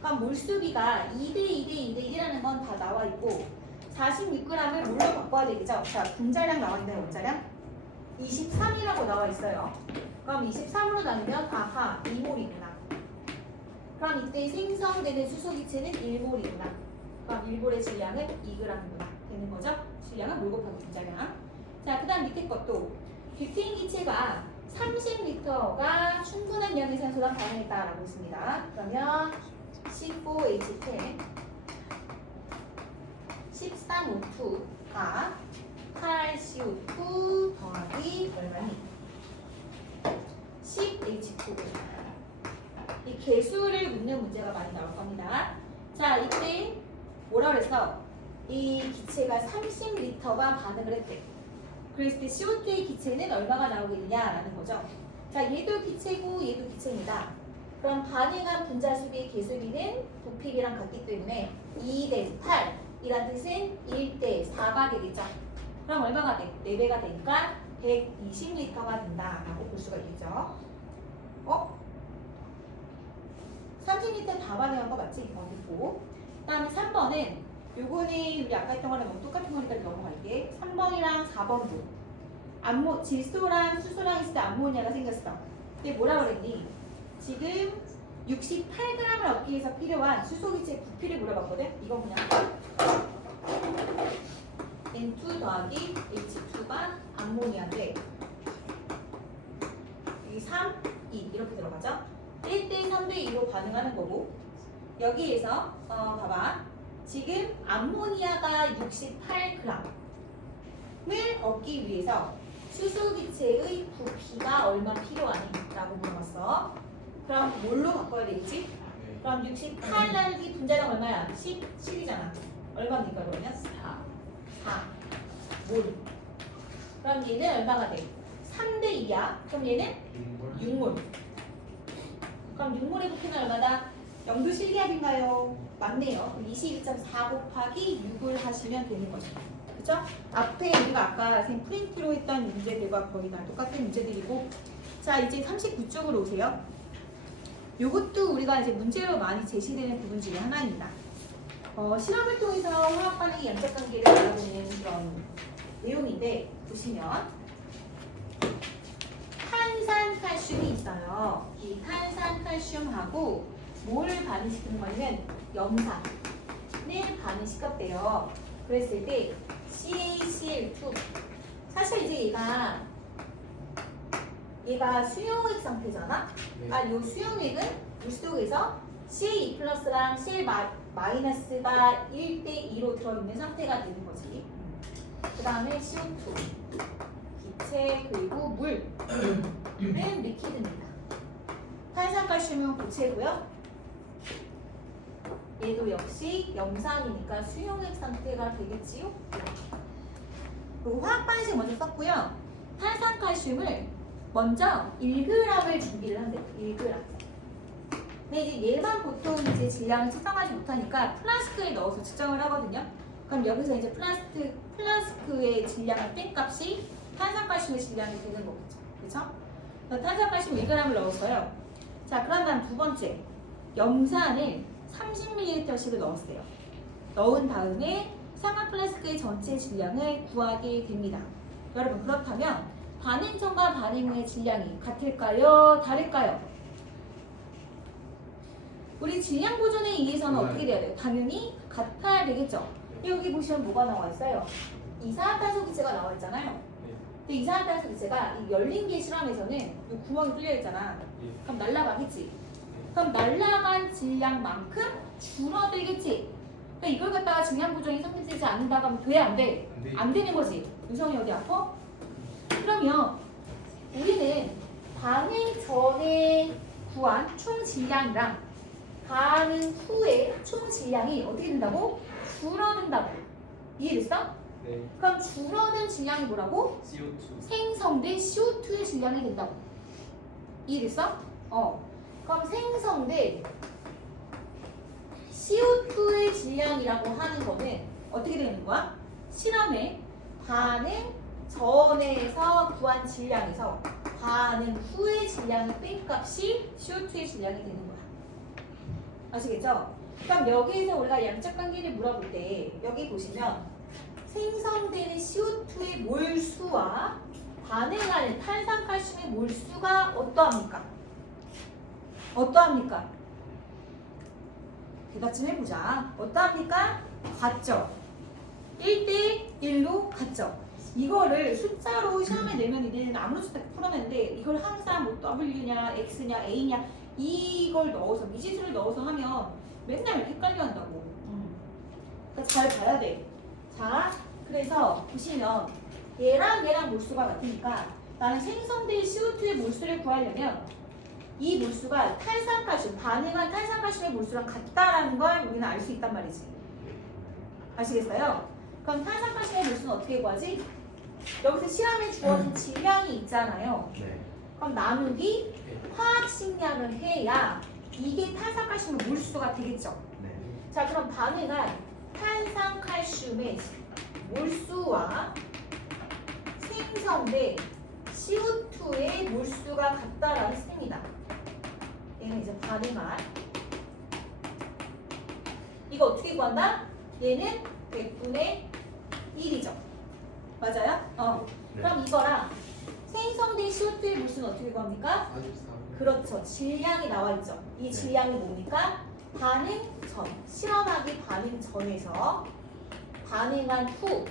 그럼 몰수비가 2대2대2대1이라는 건 다 나와 있고 46g을 뭘로 바꿔야 되겠죠? 자, 분자량 나와 있나요? 원자량? 23이라고 나와 있어요. 그럼 23으로 나누면 아하 2몰이구나. 그럼 이때 생성되는 수소기체는 1몰이구나. 그럼 1몰의 질량은 2g이구나. 되는 거죠? 질량은 몰 곱하기 분자량. 자, 그 다음 밑에 것도 뷰테인 기체가 30L가 충분한 양의 산소랑 반응했다라고 했습니다. 그러면 C4H10 13O2가 8CO2 더하기 얼마니? 10H2. 이 개수를 묻는 문제가 많이 나올 겁니다. 자, 이때 뭐라 그랬어? 이 기체가 30L가 반응을 했대. 그랬을 때 CO2의 기체는 얼마가 나오겠느냐라는 거죠. 자, 얘도 기체고 얘도 기체입니다. 그럼 반응한 분자 수비의 개수비는 부피비랑 같기 때문에 2대 8이란 뜻은 1대 4가 되겠죠. 그럼 얼마가 돼? 4배가 되니까 120L가 된다라고 볼 수가 있겠죠. 30L 다 반응한 거 맞지? 됐고. 그 다음에 3번은 요거는 우리 아까 했던 거랑 너무 똑같은 거니까 넘어갈게. 3번이랑 4번도 질소랑 수소랑 있을 때 암모니아가 생겼어. 근데 뭐라 그랬니? 지금 68g을 얻기 위해서 필요한 수소기체 부피를 물어봤거든? 이건 그냥 N2 더하기 H2가 암모니아인데 여기 3, 2 이렇게 들어가죠? 1대 3대 2로 반응하는 거고 여기에서 봐봐 지금 암모니아가 68g을 얻기 위해서 수소기체의 부피가 얼마 필요하니? 라고 물어봤어. 그럼 뭘로 바꿔야 되겠지? 그럼 68 나누기 분자량 얼마야? 17이잖아. 얼마입니까 그러면? 4 몰. 그럼 얘는 얼마가 돼? 3대 2야. 그럼 얘는 6몰. 그럼 6몰의 부피는 얼마다? 영도 실기압인가요? 맞네요. 22.4 곱하기 6을 하시면 되는 거죠. 그죠? 앞에 우리가 아까 선생님 프린트로 했던 문제들과 거의 다 똑같은 문제들이고 자 이제 39쪽으로 오세요. 요것도 우리가 이제 문제로 많이 제시되는 부분 중에 하나입니다. 실험을 통해서 화학 반응의 양적 관계를 알아보는 그런 내용인데 보시면 탄산칼슘이 있어요. 이 탄산칼슘하고 뭘 반응시키는 거냐면 염산을 반응시켰대요. 그랬을 때 CaCl2 사실 이제 얘가 수용액 상태잖아. 아, 요 수용액은 물속에서 Ca2 플러스랑 Cl 마이너스가 1대 2로 들어있는 상태가 되는 거지. 그 다음에 CO2 기체 그리고 물은 리퀴드입니다. 탄산칼슘은 고체고요. 얘도 역시 염산이니까 수용액 상태가 되겠지요. 그리고 화학 반응식 먼저 썼고요. 탄산칼슘을 먼저 1g을 준비를 한대요. 1g. 근데 이제 얘만 보통 이제 질량을 측정하지 못하니까 플라스크에 넣어서 측정을 하거든요. 그럼 여기서 이제 플라스크의 질량을 뺀 값이 탄산칼슘의 질량이 되는 거겠죠. 그렇죠? 탄산칼슘 1g을 넣었어요. 자, 그런 다음 두 번째 염산을 30ml씩을 넣었어요. 넣은 다음에 상하 플라스크의 전체 질량을 구하게 됩니다. 여러분 그렇다면 반응 전과 반응 후의 질량이 같을까요? 다를까요? 우리 질량 보존에 의해서는 어떻게 돼야 돼요? 당연히 같아야 되겠죠. 여기 보시면 뭐가 나와 있어요? 이산화탄소 기체가 나와 있잖아요. 근데 이산화탄소 기체가 이 열린 계 실험에서는 이 구멍이 뚫려 있잖아. 그럼 날아가겠지. 그럼 날아간 질량만큼 줄어들겠지. 그러니까 이걸 갖다가 질량 보존이 성립되지 않는다고 하면 돼? 안 돼? 안 되는 거지. 유성이 어디 아파? 그러면 우리는 반응 전에 구한 총 질량이랑 반응 후에 총 질량이 어떻게 된다고? 줄어든다고. 이해됐어? 네. 그럼 줄어든 질량이 뭐라고? CO2. 생성된 CO2의 질량이 된다고. 이해됐어? 그럼 생성된 CO2의 질량이라고 하는 거는 어떻게 되는 거야? 실험의 반응 전에서 구한 질량에서 반응 후의 질량을 뺀 값이 CO2의 질량이 되는 거야. 아시겠죠? 그럼 여기에서 우리가 양적 관계를 물어볼 때 여기 보시면 생성되는 CO2의 몰수와 반응하는 탄산칼슘의 몰수가 어떠합니까? 어떠합니까? 대답 좀 해보자. 어떠합니까? 같죠? 1대1로 같죠? 이거를 숫자로 시험에 내면 이제는 아무렇지도 않게 풀어내는데 이걸 항상 뭐 W냐 X냐 A냐 이걸 넣어서 미지수를 넣어서 하면 맨날 헷갈려 한다고. 그러니까 잘 봐야 돼. 자, 그래서 보시면 얘랑 몰수가 같으니까 나는 생성된 CO2의 몰수를 구하려면 이 몰수가 탄산가스, 반응한 탄산가스의 몰수랑 같다라는 걸 우리는 알 수 있단 말이지. 아시겠어요? 그럼 탄산가스의 몰수는 어떻게 구하지? 여기서 시험에 주어진 질량이 있잖아요. 네. 그럼 나누기 화학식량을 해야 이게 탄산칼슘의 몰수가 되겠죠. 네. 자, 그럼 반응한 탄산칼슘의 몰수와 생성된 CO2의 몰수가 같다라는 뜻입니다. 얘는 이제 반응한 이거 어떻게 구한다? 얘는 100분의 1이죠. 맞아요? 네. 그럼 이거랑 생성된 CO2의 몰수는 어떻게 구합니까? 44. 그렇죠. 질량이 나와 있죠. 이 질량이 뭡니까? 반응 전, 실험하기 반응 전에서 반응한 후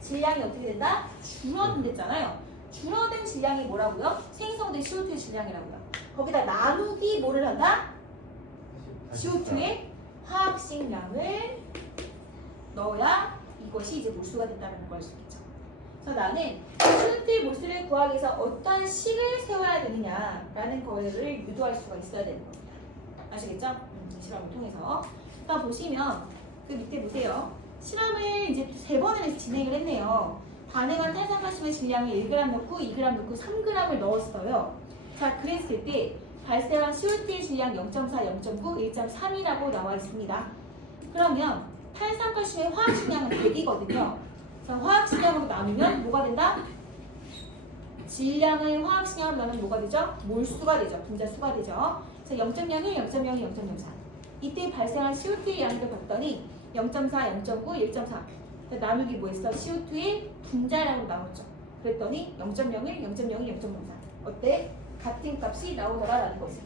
질량이 어떻게 된다? 줄어든댔잖아요. 줄어든 질량이 뭐라고요? 생성된 CO2의 질량이라고요. 거기다 나누기 뭐를 한다? CO2의 화학식량을 넣어야 이것이 이제 몰수가 된다는 걸 알 수 있겠죠. 그래서 나는 CO2의 몰수를 구하기 위해서 어떤 식을 세워야 되느냐라는 거를 유도할 수가 있어야 되는 겁니다. 아시겠죠? 실험을 통해서. 또 보시면 그 밑에 보세요. 실험을 이제 3번을 진행을 했네요. 반응한 탄산가스의 질량을 1g 넣고 2g 넣고 3g을 넣었어요. 자, 그랬을 때 발생한 CO2의 질량 0.4, 0.9, 1.3이라고 나와 있습니다. 그러면 탄산가스의 화학식량은 100이거든요. 그래서 화학식량으로 나누면 뭐가 된다? 질량을 화학식량으로 나누면 뭐가 되죠? 몰수가 되죠. 분자수가 되죠. 그래서 0.01, 0.02, 0.04. 이때 발생한 CO2의 양을 봤더니 0.4, 0.9, 1.4. 나누기 뭐 했어? CO2의 분자량으로 나왔죠. 그랬더니 0.01, 0.02, 0.04. 어때? 같은 값이 나오더라라는 거지.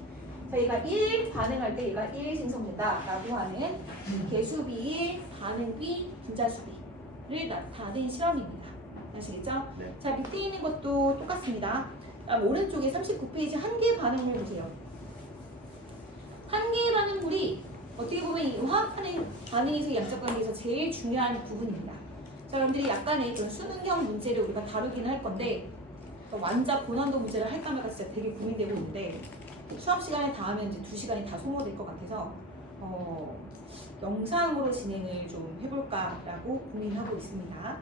자, 얘가 1 반응할 때 얘가 1 생성된다라고 하는 개수비, 반응비, 분자수비를 나타낸 실험입니다. 아시겠죠? 네. 자, 밑에 있는 것도 똑같습니다. 오른쪽에 39페이지 한 개의 반응물 보세요. 한 개의 반응물이 어떻게 보면 이 화학 반응에서 양적 관계에서 제일 중요한 부분입니다. 자, 여러분들이 약간의 그런 수능형 문제를 우리가 다루기는 할 건데 완자 고난도 문제를 할까 말까 진짜 되게 고민되고 있는데 수업 시간에 다 하면 이제 2시간이 다 소모될 것 같아서 영상으로 진행을 좀 해볼까라고 고민하고 있습니다.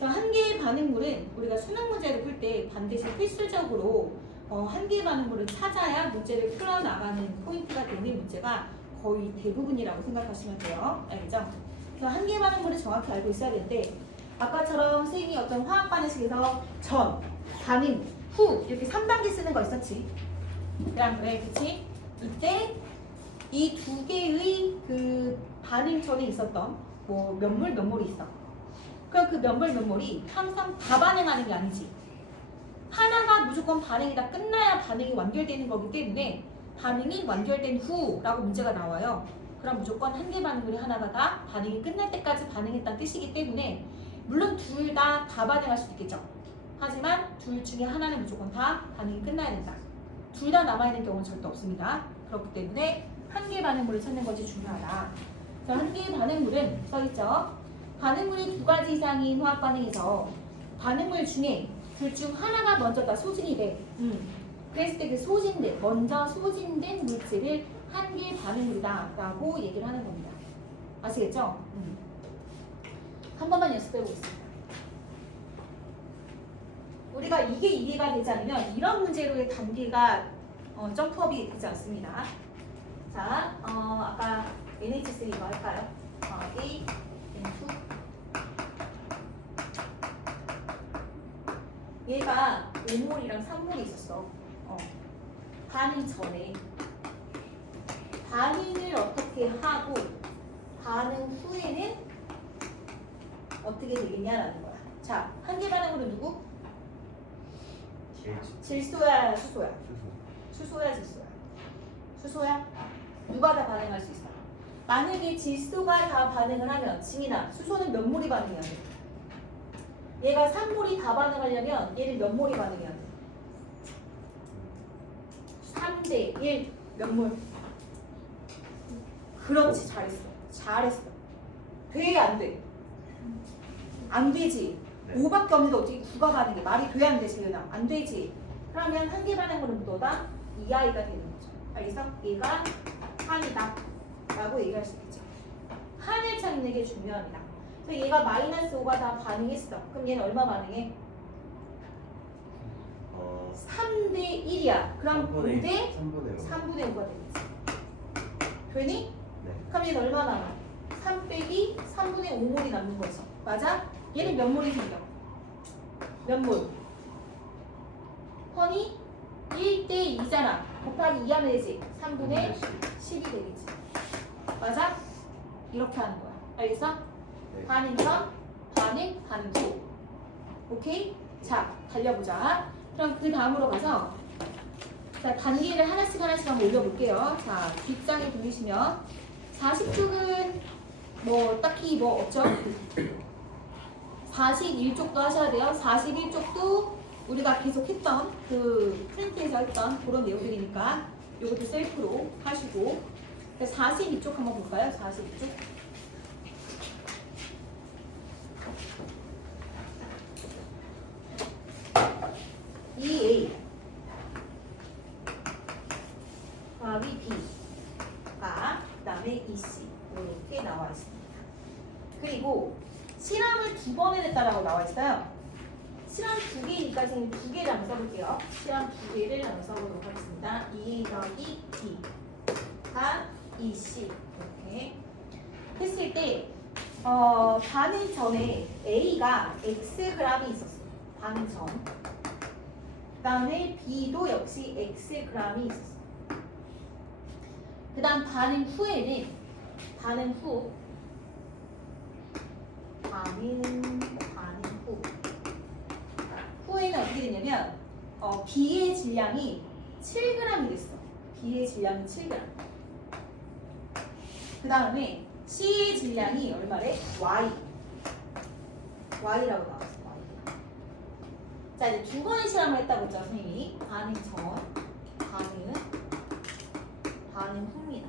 자, 한 개의 반응물은 우리가 수능 문제를 풀 때 반드시 필수적으로 한 개의 반응물을 찾아야 문제를 풀어나가는 포인트가 되는 문제가 거의 대부분이라고 생각하시면 돼요. 알겠죠? 그래서 한 개의 반응물을 정확히 알고 있어야 되는데 아까처럼 선생님이 어떤 화학 반응식에서 전, 반응, 후 이렇게 3단계 쓰는 거 있었지? 네, 그치? 이때 이 두 개의 그 반응 전에 있었던 뭐 몇몰이 있어. 그럼 그 몇몰이 항상 다 반응하는 게 아니지. 하나가 무조건 반응이 다 끝나야 반응이 완결되는 거기 때문에 반응이 완결된 후라고 문제가 나와요. 그럼 무조건 한 개 반응물이 하나가 다 반응이 끝날 때까지 반응했다는 뜻이기 때문에 물론 둘 다 반응할 수도 있겠죠. 하지만 둘 중에 하나는 무조건 다 반응이 끝나야 된다. 둘 다 남아있는 경우는 절대 없습니다. 그렇기 때문에 한 개의 반응물을 찾는 것이 중요하다. 한 개의 반응물은 써있죠. 반응물이 2가지 이상인 화학 반응에서 반응물 중에 둘 중 하나가 먼저 다 소진이 돼. 그랬을 때 그 먼저 소진된 물질을 한 개의 반응물이다 라고 얘기를 하는 겁니다. 아시겠죠? 한 번만 연습해 보겠습니다. 우리가 이게 이해가 되지 않으면 이런 문제로의 단계가 점프업이 되지 않습니다. 자, 아까 NH3 이거 할까요? A, N2 얘가 5몰이랑 3몰이 있었어. 반응 전에 반응을 어떻게 하고 반응 후에는 어떻게 되겠냐라는 거야. 자, 한계 반응으로 누구? 질소야, 수소야? 수소야, 질소야? 수소야? 누가 다 반응할 수 있어? 만약에 질소가 다 반응을 하면 지민아, 수소는 몇 몰이 반응해야 돼? 얘가 3몰이 다 반응하려면 얘는 몇 몰이 반응해야 돼? 3대 1 몇 몰? 그렇지, 잘했어. 잘했어. 돼, 안 돼? 안 되지. 네. 5밖에 없는데 어떻게 9가 반응해? 말이 돼, 안 돼, 재윤아? 안 되지. 그러면 한계 반응으로 뭐다? 이 아이가 되는 거죠. 알겠어? 얘가 한이다 라고 얘기할 수 있겠죠. 한을 찾는 게 중요합니다. 그래서 얘가 마이너스 5가 다 반응했어. 그럼 얘는 얼마 반응해? 3대 1이야. 그럼 5대 3분의 5가 되겠지. 되니? 네. 그럼 얘는 얼마 남아? 3 빼기 3분의 5몰이 남는 거죠. 맞아? 얘는 몇 몰이 생겨? 몇 몰? 허니? 1대 2잖아. 곱하기 2 하면 되지. 3분의 10이 되겠지. 맞아? 이렇게 하는 거야. 알겠어? 네. 반응 전, 반응, 반응 후. 오케이? 자, 달려보자. 그럼 그 다음으로 가서 자, 단계를 하나씩 한번 올려볼게요. 자, 뒷장에 돌리시면 40쪽은 뭐 딱히 뭐 없죠? 41쪽도 하셔야 돼요. 41쪽도 우리가 계속 했던 그 프린트에서 했던 그런 내용들이니까 이것도 셀프로 하시고 42쪽 한번 볼까요? 42쪽. EA 값이 B가 그 다음에 EC 이렇게 나와 있습니다. 그리고 실험을 2번을 했다라고 나와 있어요. 실험 2개니까 지금 2개를 한번 써볼게요. 실험 2개를 한번 써보도록 하겠습니다. E 더하기 B가 EC 이렇게 했을 때 반응 전에 A가 Xg이 있었어. 반응 전. 그 다음에 B도 역시 Xg이 있었어. 그 다음 반응 후에는 반응 후 후에는 어떻게 되냐면 B의 질량이 7g이 됐어. B의 질량이 7g. 그 다음에 C의 질량이 얼마래? Y라고 나왔어. Y. 자, 이제 두 번의 실험을 했다고 했죠, 선생님이. 반응 전, 반응 후입니다.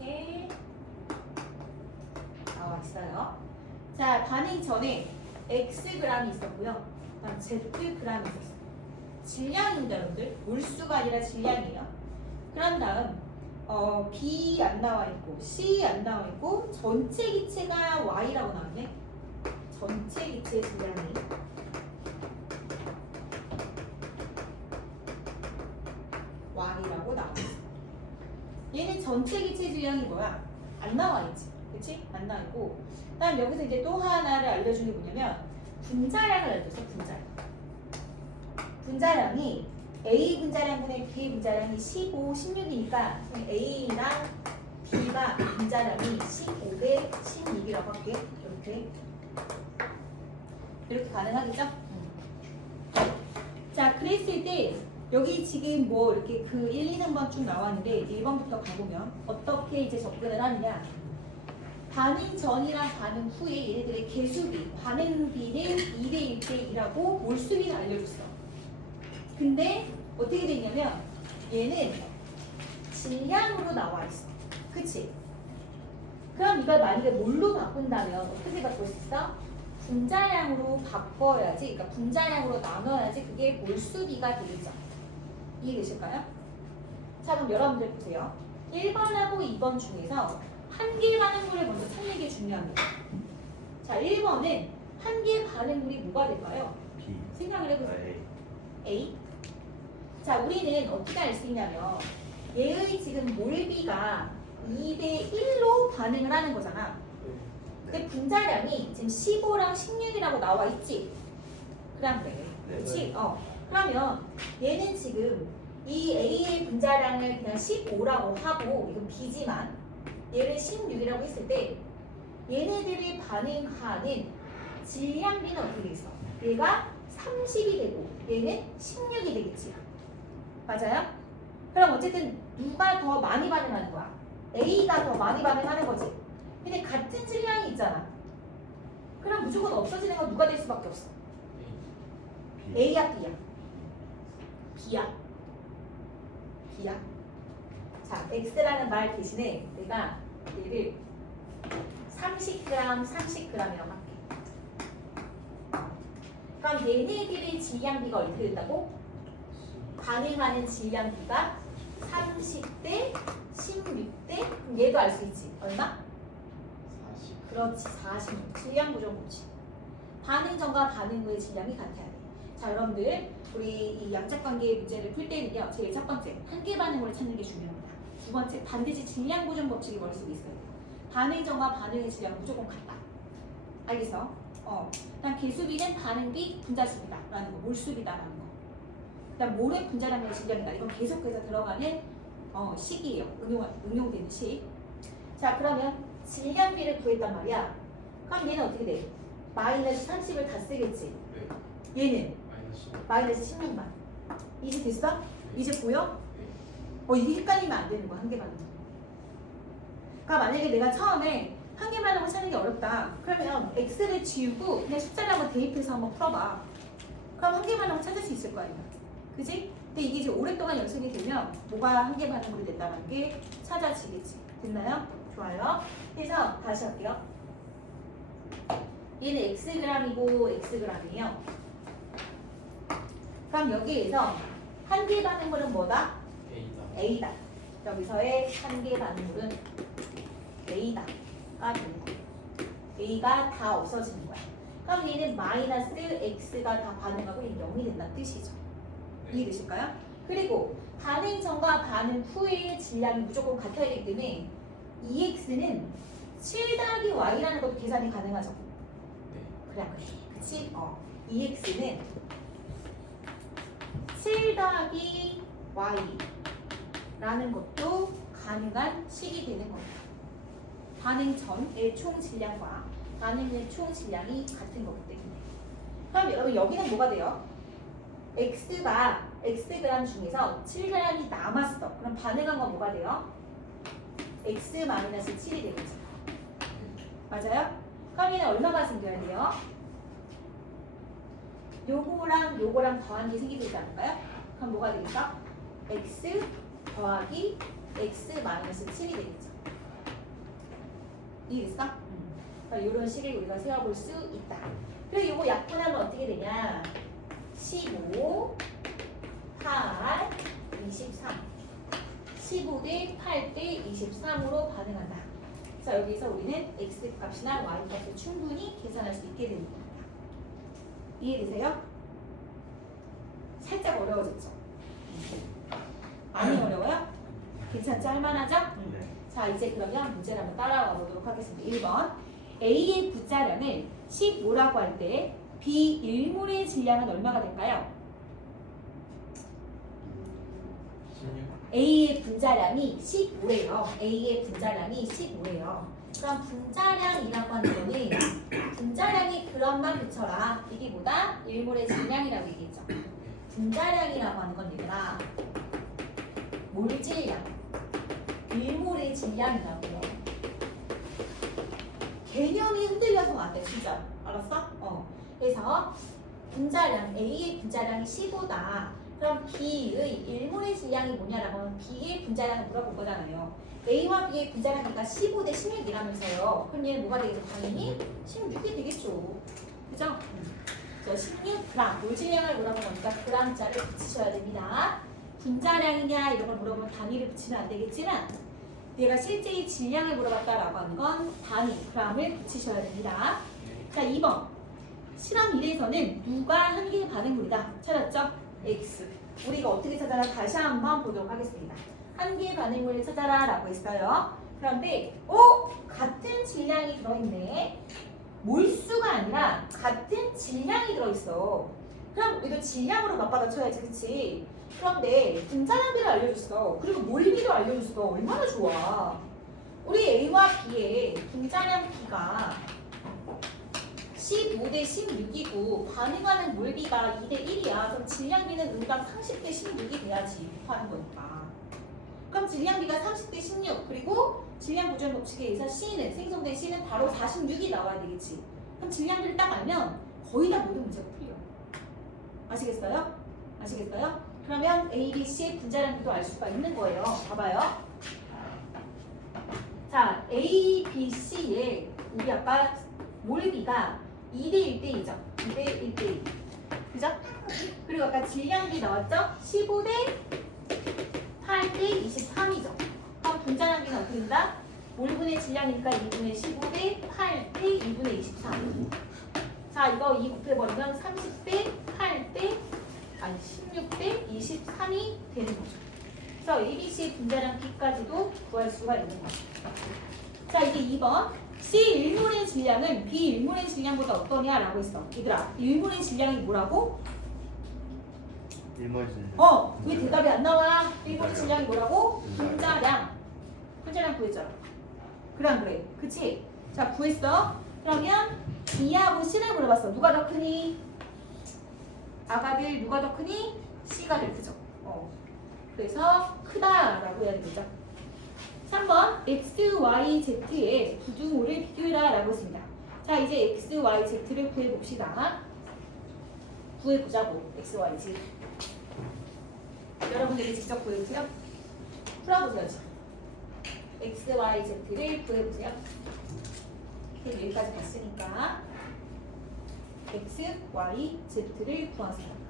이렇게 나와 있어요. 자, 반응 전에 Xg이 있었고요. 그다음 Zg이 있었어요. 질량입니다, 여러분들. 몰수가 아니라 질량이에요. 그런 다음 B 안 나와 있고 C 안 나와 있고 전체 기체가 Y라고 나왔네. 전체 기체 질량이 Y라고 나와 있어. 얘는 전체 기체 질량이 뭐야? 안 나와 있지. 그치? 안 나와 있고. 그다음 여기서 이제 또 하나를 알려준 게 뭐냐면 분자량을 알려줬어. 분자량이 A 분자량분의 B 분자량이 15, 16이니까 A랑 B가 분자량이 15대 16이라고 할게. 이렇게 가능하겠죠? 자, 그랬을 때 여기 지금 뭐 이렇게 그 1, 2, 3번 쭉 나왔는데 1번부터 가보면 어떻게 이제 접근을 하느냐. 반응 전이랑 반응 후에 얘네들의 개수비, 반응비는 2대 1대 2라고 몰수비를 알려줬어. 근데 어떻게 되냐면 얘는 질량으로 나와 있어. 그치? 그럼 이걸 만약에 뭘로 바꾼다면 어떻게 바꿀 수 있어? 분자량으로 바꿔야지, 그러니까 분자량으로 나눠야지 그게 몰수비가 되겠죠. 이해되실까요? 자, 그럼 여러분들 보세요. 1번하고 2번 중에서 한계 반응물을 먼저 찾는 게 중요합니다. 자, 1번은 한계 반응물이 뭐가 될까요? B. 생각을 해보세요. A. A. 자, 우리는 어떻게 알 수 있냐면 얘의 지금 몰비가 2대 1로 반응을 하는 거잖아. 근데 분자량이 지금 15랑 16이라고 나와 있지? 그럼 돼. 그렇지? 그러면 얘는 지금 이 A의 분자량을 그냥 15라고 하고 이건 B지만 얘를 16이라고 했을 때 얘네들이 반응하는 질량비는 어떻게 되겠어? 얘가 30이 되고 얘는 16이 되겠지. 맞아요? 그럼 어쨌든 누가 더 많이 반응하는 거야? A가 더 많이 반응하는 거지. 근데 같은 질량이 있잖아. 그럼 무조건 없어지는 건 누가 될 수밖에 없어? A야, B야? B야. B야. 자, X라는 말 대신에 내가 얘를 30g, 30g이라고 할게. 그럼 얘네들의 질량비가 어떻게 된다고? 반응하는 질량비가 30대 16대 그럼 얘도 알 수 있지. 얼마? 40. 그렇지. 46. 질량 부정 법칙. 반응 전과 반응 후의 질량이 같아야 돼. 자, 여러분들 우리 이 양자관계의 문제를 풀 때는요. 제일 첫 번째 한계 반응을 찾는 게 중요합니다. 두 번째 반드시 질량 부정 법칙이 머릿속에 있어야 돼요. 반응 전과 반응의 질량 무조건 같다. 알겠어? 그다음 개수비는 반응비 분자수비다 라는 거, 몰수비다라는 거. 그다음 몰의 분자량의 질량이다. 이건 계속해서 들어가는 식이에요. 응용되는 식. 자, 그러면 질량비를 구했단 말이야. 그럼 얘는 어떻게 돼? 마이너스 30을 다 쓰겠지. 얘는 마이너스 16만. 이제 됐어? 이제 보여? 이게 헷갈리면 안 되는 거야. 한계 반응. 그러니까 만약에 내가 처음에 한계 반응을 찾는 게 어렵다. 그러면 x를 지우고 그냥 숫자를 한번 대입해서 한번 풀어봐. 그럼 한계 반응을 찾을 수 있을 거 아니야. 그지? 근데 이게 이제 오랫동안 연습이 되면 뭐가 한계 반응으로 됐다는 게 찾아지겠지. 됐나요? 좋아요. 그래서 다시 할게요. 얘는 xg이고 xg이에요. 그럼 여기에서 한계 반응물은 뭐다? A다. 여기서의 한계 반응물은 A다가 되는 거야. A가 다 없어지는 거야. 그럼 얘는 마이너스 X가 다 반응하고 얘는 0이 된다는 뜻이죠. 이해되실까요? 그리고 반응 전과 반응 후의 질량이 무조건 같아야 되기 때문에 EX는 7 더하기 Y라는 것도 계산이 가능하죠. 그래. 그치? EX는 7 더하기 Y라는 것도 가능한 식이 되는 겁니다. 반응 전의 총 질량과 반응 후의 총 질량이 같은 거기 때문에. 그럼 여러분 여기는 뭐가 돼요? X가 Xg 중에서 7g이 남았어. 그럼 반응한 건 뭐가 돼요? X-7이 되겠죠. 맞아요? 그럼 얘는 얼마가 생겨야 돼요? 요거랑 더한 게 생기지 않을까요? 그럼 뭐가 되겠어? X 더하기 X-7이 되겠죠. 이해됐어? 그러니까 이런 식을 우리가 세워볼 수 있다. 그리고 요거 약분하면 어떻게 되냐? 15, 8, 23 15대 8대 23으로 반응한다. 자, 여기서 우리는 x 값이나 y 값을 충분히 계산할 수 있게 되는 겁니다. 이해되세요? 살짝 어려워졌죠? 많이 어려워요? 괜찮죠? 할만하죠? 자, 이제 그러면 문제를 한번 따라가 보도록 하겠습니다. 1번 A의 분자량을 15라고 할 때 B 1몰의 질량은 얼마가 될까요? A의 분자량이 15예요. A의 분자량이 15예요. 그럼 분자량이라고 하는 거는 분자량이 그럼만 붙여라. 이게 뭐다? 1몰의 질량이라고 얘기했죠. 분자량이라고 하는 건 얘들아 몰질량 1몰의 질량이라고 해요. 개념이 흔들려서 안 돼, 진짜. 알았어? 그래서 분자량, A의 분자량이 15다. 그럼 B의 1몰의 질량이 뭐냐라고 하면 B의 분자량을 물어본 거잖아요. A와 B의 분자량이니까 15대 16이라면서요. 그럼 얘는 뭐가 되겠죠? 당연히 16이 되겠죠. 그죠? 저 16g, 몰질량을 물어본 거니까 g자를 붙이셔야 됩니다. 분자량이냐 이런 걸 물어보면 단위를 붙이면 안 되겠지만 내가 실제 이 질량을 물어봤다라고 하는 건 단위, g을 붙이셔야 됩니다. 자, 2번. 실험 1에서는 누가 한계 반응물이다. 찾았죠? X. 우리가 어떻게 찾아라? 다시 한번 보도록 하겠습니다. 한계 반응물을 찾아라 라고 했어요. 그런데 같은 질량이 들어있네. 몰수가 아니라 같은 질량이 들어있어. 그럼 우리도 질량으로 맞받아쳐야지, 그치? 그런데 분자량비를 알려줬어. 그리고 몰비도 알려줬어. 얼마나 좋아. 우리 A와 B의 분자량 B가 15대 16이고 반응하는 몰비가 2대 1이야. 그럼 질량비는 응당 30대 16이 돼야지 곱하는 거니까. 그럼 질량비가 30대 16 그리고 질량 보존 법칙에 의해서 C는 생성된 C는 바로 46이 나와야 되겠지. 그럼 질량비를 딱 알면 거의 다 모든 문제가 풀려. 아시겠어요? 아시겠어요? 그러면 A, B, C의 분자량비도 알 수가 있는 거예요. 봐봐요. 자, A, B, C의 우리 아까 몰비가 2대 1대 2죠. 2대 1대 2. 그죠? 그리고 아까 질량비 나왔죠? 15대 8대 23이죠. 그럼 분자량비는 어떻게 된다? 몰분의 질량이니까 2분의 15대 8대 2분의 23. 자, 이거 2 곱해버리면 30대 8대 16대 23이 되는 거죠. 그래서 ABC의 분자량 B까지도 구할 수가 있는 거죠. 자, 이제 2번. C 일몰의 질량은 B 일몰의 질량보다 어떠냐라고 했어. 얘들아, 일몰의 질량이 뭐라고? 일몰진. 왜 대답이 안 나와? 일몰의 질량이 뭐라고? 분자량. 분자량 구했잖아. 그래 안 그래? 그치? 자, 구했어. 그러면 B하고 C를 물어봤어. 누가 더 크니? 아가들 누가 더 크니? C가 더 크죠. 그래서 크다라고 해야 되죠. 3번 X, Y, Z의 부등호를 비교해라 라고 했습니다. 자, 이제 X, Y, Z를 구해봅시다. 구해보자고. X, Y, Z. 여러분들이 직접 구해보세요. 풀어보세요. X, Y, Z를 구해보세요. 여기까지 봤으니까 X, Y, Z를 구하세요.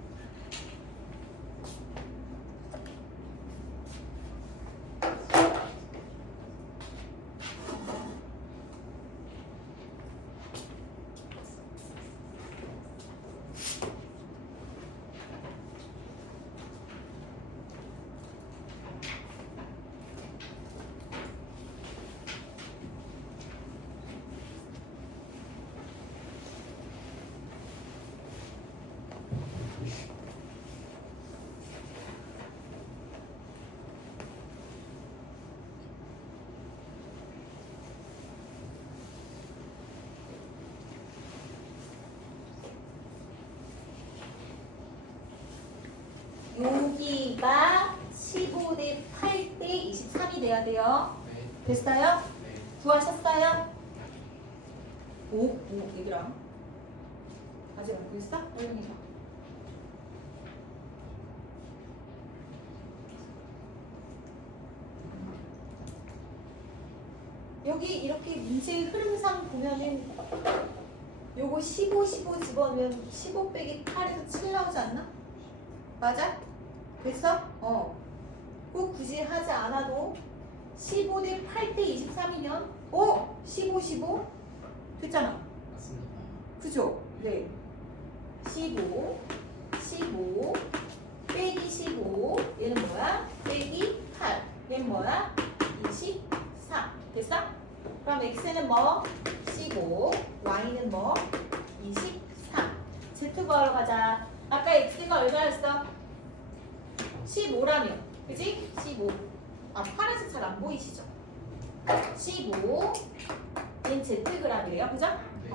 여기가 15대 8대 23이 돼야 돼요. 됐어요? 구하셨어요? 오, 얘들아. 아직 안 구했어? 얼른 해봐. 여기 이렇게 문제 흐름상 보면은 요거 15, 15 집어넣으면 15 빼기 8에서 7 나오지 않나? 맞아? 됐어? 꼭 굳이 하지 않아도 15대 8대 23이면 15, 15 됐잖아. 맞습니다. 그죠? 네. 15 빼기 15 얘는 뭐야? 빼기 8 얘는 뭐야? 24 됐어? 그럼 x는 뭐? 15 y는 뭐? 24 z 구하러 가자. 아까 x가 얼마였어? 15라며 그지? 15 8에서 잘 안 보이시죠? 15 얘는 zg이에요 그죠? 네.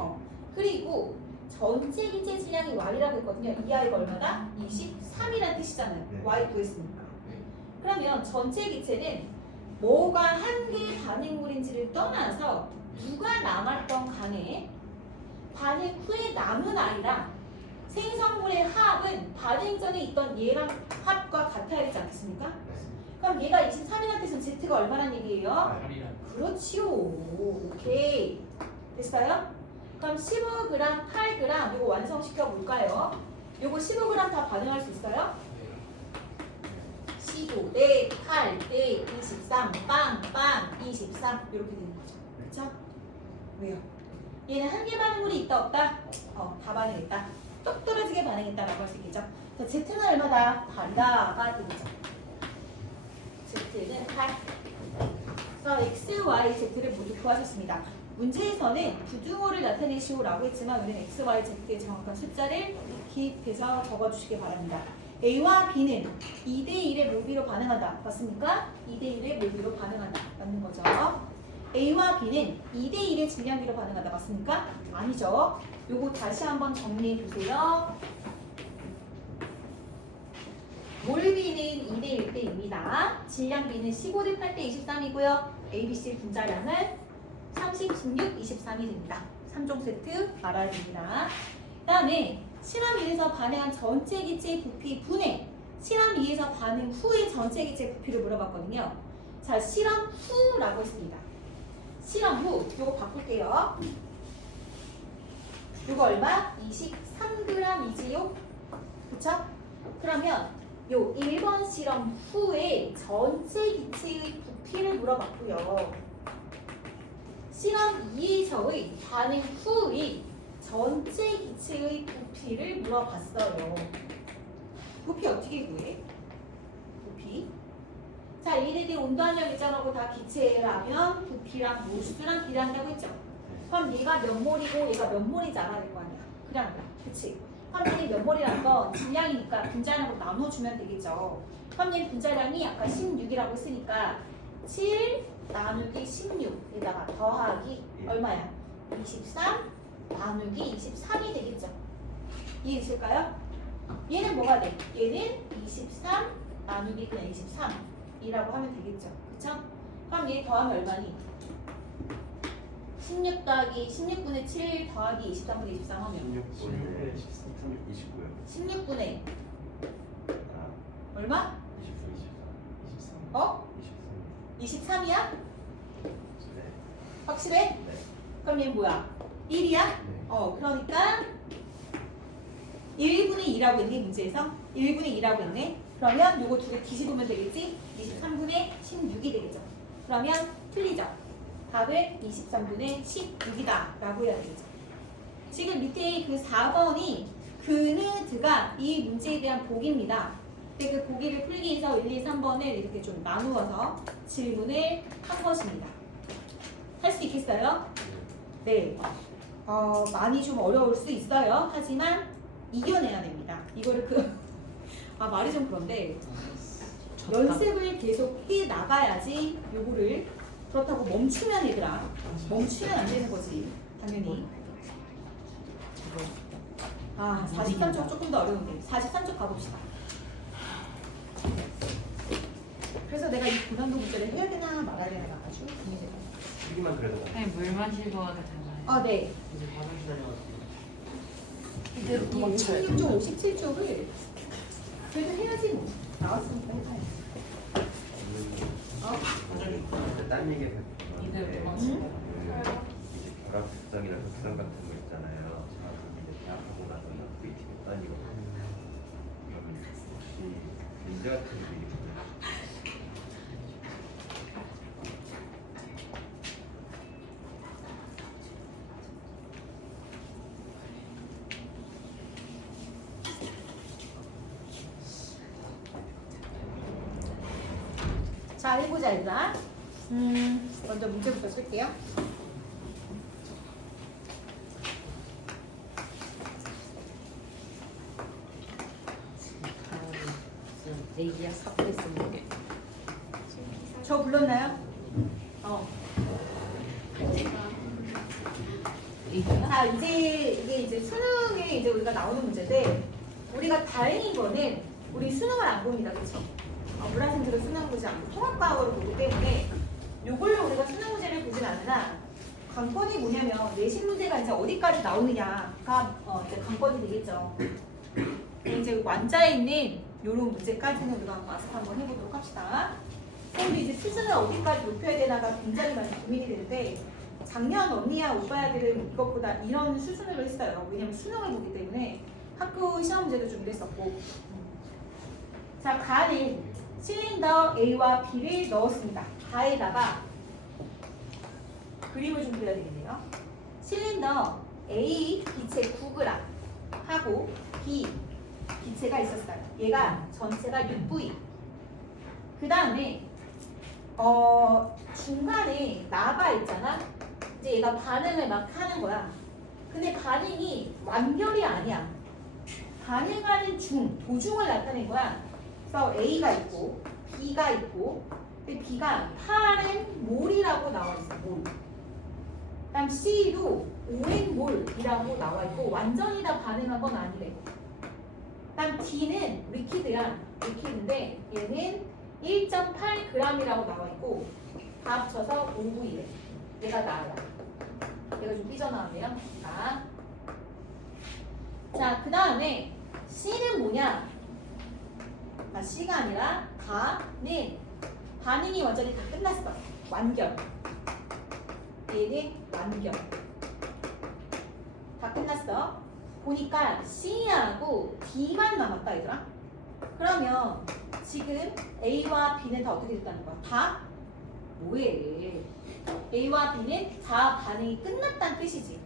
그리고 전체 기체 질량이 y라고 했거든요. 이 i가 얼마다? 23이라는 뜻이잖아요. 네. y 구했으니까. 네. 그러면 전체 기체는 뭐가 한 개의 반응물인지를 떠나서 누가 남았던 간에 반응 후에 남은 i랑 생성물의 합은 반응 전에 있던 얘랑 합과 같아야 되지 않겠습니까? 그럼 얘가 23이라는 뜻은 z가 얼마란 얘기예요? 8이란. 그렇지요. 오케이. 됐어요? 그럼 15g, 8g 이거 완성시켜 볼까요? 요거 15g 다 반응할 수 있어요? 15 대 8 대 23 빵빵 23 이렇게 되는 거죠. 그렇죠? 왜요? 얘는 한 개 반응물이 있다 없다? 다 반응했다. 똑 떨어지게 반응했다라고 할 수 있겠죠. 자, Z는 얼마다? 8이다가 되겠죠. Z는 8. 그래서 x, y, z를 모두 구하셨습니다. 문제에서는 부등호를 나타내시오라고 했지만 우리는 x, y, z의 정확한 숫자를 기입해서 적어주시기 바랍니다. a와 b는 2대1의 모비로 반응한다. 맞습니까? 2대1의 모비로 반응한다. 맞는 거죠. a와 b는 2대1의 질량비로 반응한다. 맞습니까? 아니죠. 요거 다시 한번 정리해 주세요. 몰비는 2대 1대입니다. 질량비는 15대 8대 23이고요. A, B, C 분자량은 30, 16, 23이 됩니다. 3종 세트 알아야 됩니다. 그 다음에 실험 1에서 반응한 전체 기체의 부피 분해, 실험 2에서 반응 후의 전체 기체의 부피를 물어봤거든요. 자, 실험 후라고 했습니다. 실험 후, 요거 바꿀게요. 요거 얼마? 23g이지요? 그쵸? 그러면 요 1번 실험 후에 전체 기체의 부피를 물어봤고요. 실험 2에서의 반응 후의 전체 기체의 부피를 물어봤어요. 부피 어떻게 구해? 부피. 자, 얘네들이 온도한력 일정하고 다 기체라면 부피랑 모수랑 비례한다고 했죠. 그럼 얘가 몇 몰이고 얘가 몇 몰인지 알아야 될 거 아니야. 그냥 알아. 그치? 그럼 얘 몇 몰이라는 건 질량이니까 분자량으로 나눠주면 되겠죠. 그럼 얘 분자량이 아까 16이라고 했으니까 7 나누기 16에다가 더하기 얼마야? 23 나누기 23이 되겠죠. 이해되실까요? 얘는 뭐가 돼? 얘는 23 나누기 그냥 23이라고 하면 되겠죠. 그쵸? 그럼 얘 더하면 얼마니? 16 더하기 16분의 7 더하기 23분의 23 하면 16분의 29요. 16분의 아, 얼마? 23. 어? 23. 23이야? 네. 확실해? 네. 그럼 얘 뭐야? 1이야? 네. 그러니까 1분의 2라고 했니? 문제에서? 1분의 2라고 했네? 그러면 요거 두 개 뒤집으면 되겠지? 23분의 16이 되겠죠. 그러면 틀리죠? 답을 23분의 16이다 라고 해야 되겠죠. 지금 밑에 그 4번이 그느드가 이 문제에 대한 보기입니다. 근데 그 보기를 풀기 위해서 1, 2, 3번을 이렇게 좀 나누어서 질문을 한 것입니다. 할 수 있겠어요? 네. 많이 좀 어려울 수 있어요. 하지만 이겨내야 됩니다. 이거를 말이 좀 그런데 연습을 계속 해 나가야지 요거를 그렇다고 멈추면 얘들아 멈추면 안 되는 거지 당연히. 43쪽 조금 더 어려운데 43쪽 가봅시다. 그래서 내가 이 고난도 문제를 해야 되나 말아야 되나 아주 고민이 돼요. 쓰기만 그래도 그냥 물 마시고 와도 되나요? 네. 이제 화장실 다녀왔어요. 이대로 이 56쪽, 57쪽을 그래도 해야지 뭐. 나왔으니까 해봐야지. 화장실 딴 얘기해서 이대로 그런데 도망치고. 이제 결합 특성이나 극성 같은 거 있잖아요. 이제 대학하고 나서 VT가 따니고 그러면 혹시 문제 같은 게 있나요? 자, 해보자, 얘들아. 먼저 문제부터 쓸게요. 내기야 삭제했으면 게 저 불렀나요? 자, 이제 수능에 이제 우리가 나오는 문제인데, 우리가 다행인 거는 우리 수능을 안 봅니다. 그쵸? 물학생들은 수능 보지 않고 통합과학으로 보기 때문에 요걸로 우리가 수능 문제를 보진 않으나 관건이 뭐냐면 내신 문제가 이제 어디까지 나오느냐가 이제 관건이 되겠죠. 이제 완자에 있는 요런 문제까지는 우리가 마스터 한번 해보도록 합시다. 그런데 이제 수준을 어디까지 높여야 되나가 굉장히 많이 고민이 되는데 작년 언니야 오빠야들은 이것보다 이런 수준으로 했어요. 왜냐면 수능을 보기 때문에 학교 시험 문제도 준비했었고. 자, 가는 실린더 A와 B를 넣었습니다. 가에다가 그림을 좀 그려야 되겠네요. 실린더 A 기체 9g 하고 B 기체가 있었어요. 얘가 전체가 6V. 그 다음에 중간에 나가 있잖아. 이제 얘가 반응을 막 하는 거야. 근데 반응이 완결이 아니야. 반응하는 도중을 나타낸 거야. 그래서 A가 있고 B가 있고, 근데 B가 파른 몰이라고 나와 있어. 몰. 그다음 C도 오행몰이라고 나와 있고 완전히 다 반응한 건 아니래. 그다음 D는 리퀴드야. 리퀴드인데 얘는 1.8g이라고 나와 있고 다 합쳐서 5V래. 얘가 나야. 얘가 좀 삐져나왔네요. 자, 그 다음에 C는 뭐냐? C가 아니라 가는 반응이 완전히 다 끝났어. 완결. 얘는 완결. 다 끝났어. 보니까 C하고 D만 남았다 얘들아. 그러면 지금 A와 B는 다 어떻게 됐다는 거야? 다 뭐해? A와 B는 다 반응이 끝났다는 뜻이지.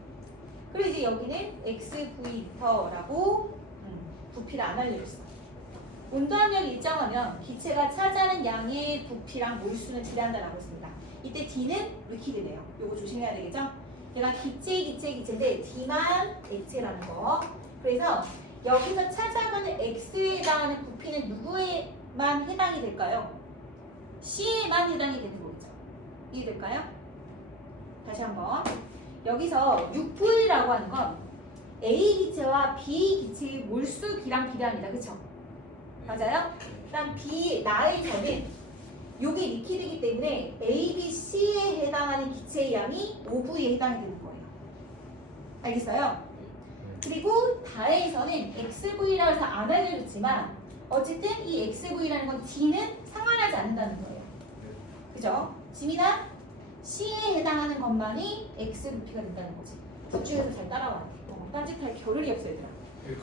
그리고 이제 여기는 XV라고 부피를 안 알려줬어. 온도압력이 일정하면 기체가 차지하는 양의 부피랑 몰수는 지배한다라고 했습니다. 이때 D는 리퀴드네요. 요거 조심해야 되겠죠? 얘가 기체인데 D만 액체라는 거. 그래서 여기서 찾아가는 X에 해당하는 부피는 누구에만 해당이 될까요? C에만 해당이 되는 거겠죠. 이해될까요? 다시 한번. 여기서 6V라고 하는 건 A 기체와 B 기체의 몰수기랑 비례합니다. 그쵸? 맞아요? 일단 B, 나에서는 요게 리퀴드이기 때문에 A, B, C에 해당하는 기체의 양이 5V에 해당이 되는 거예요. 알겠어요? 그리고 다에서는 XV라고 해서 안 알려줬지만 어쨌든 이 XV라는 건 D는 상환하지 않는다는 거예요. 그죠? 지민아? C에 해당하는 것만이 X 부피가 된다는 거지. 집중해서 잘 따라와. 딴짓할 겨를이 없어요, 얘들아.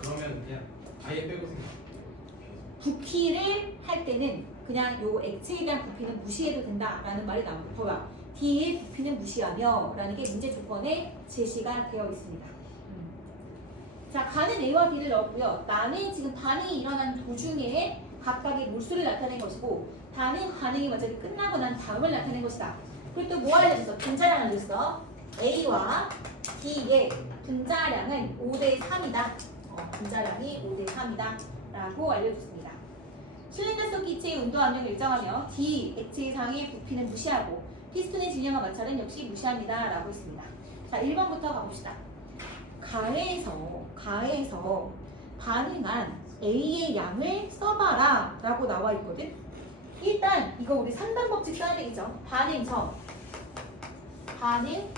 그러면 그냥 아예 빼고 생각. 부피를 할 때는 그냥 요 액체에 대한 부피는 무시해도 된다라는 말이 나오고, 봐봐. D의 부피는 무시하며 라는 게 문제 조건에 제시가 되어 있습니다. 자, 가는 A와 B를 넣었고요. 나는 지금 반응이 일어나는 도중에 각각의 몰수를 나타낸 것이고, 다는 반응이 완전히 끝나고 난 다음을 나타낸 것이다. 그리고 또 뭐 알려줬어? 분자량 알려줬어. A와 B의 분자량은 5대3이다. 분자량이 5대3이다. 라고 알려줬습니다. 실린더 속 기체의 온도 압력을 일정하며 D 액체상의 부피는 무시하고 피스톤의 질량과 마찰은 역시 무시합니다. 라고 했습니다. 자, 1번부터 가봅시다. 가에서 반응한 A의 양을 써봐라 라고 나와 있거든. 일단 이거 우리 3단 법칙 써야 되겠죠. 반응 전, 반응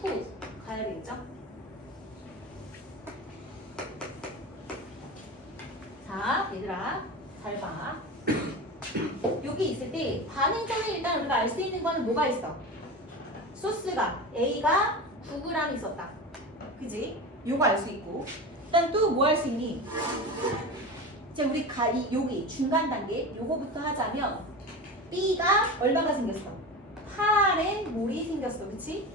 후 가야 되겠죠. 자, 얘들아 잘 봐. 여기 있을 때 반응 전에 일단 우리가 알 수 있는 거는 뭐가 있어? 소스가 A가 9g 있었다. 그지? 요거 알 수 있고. 일단 또 뭐 할 수 있니? 이제 우리 여기 중간 단계 요거부터 하자면 B가 얼마가 생겼어? 8의 몰이 생겼어. 그치?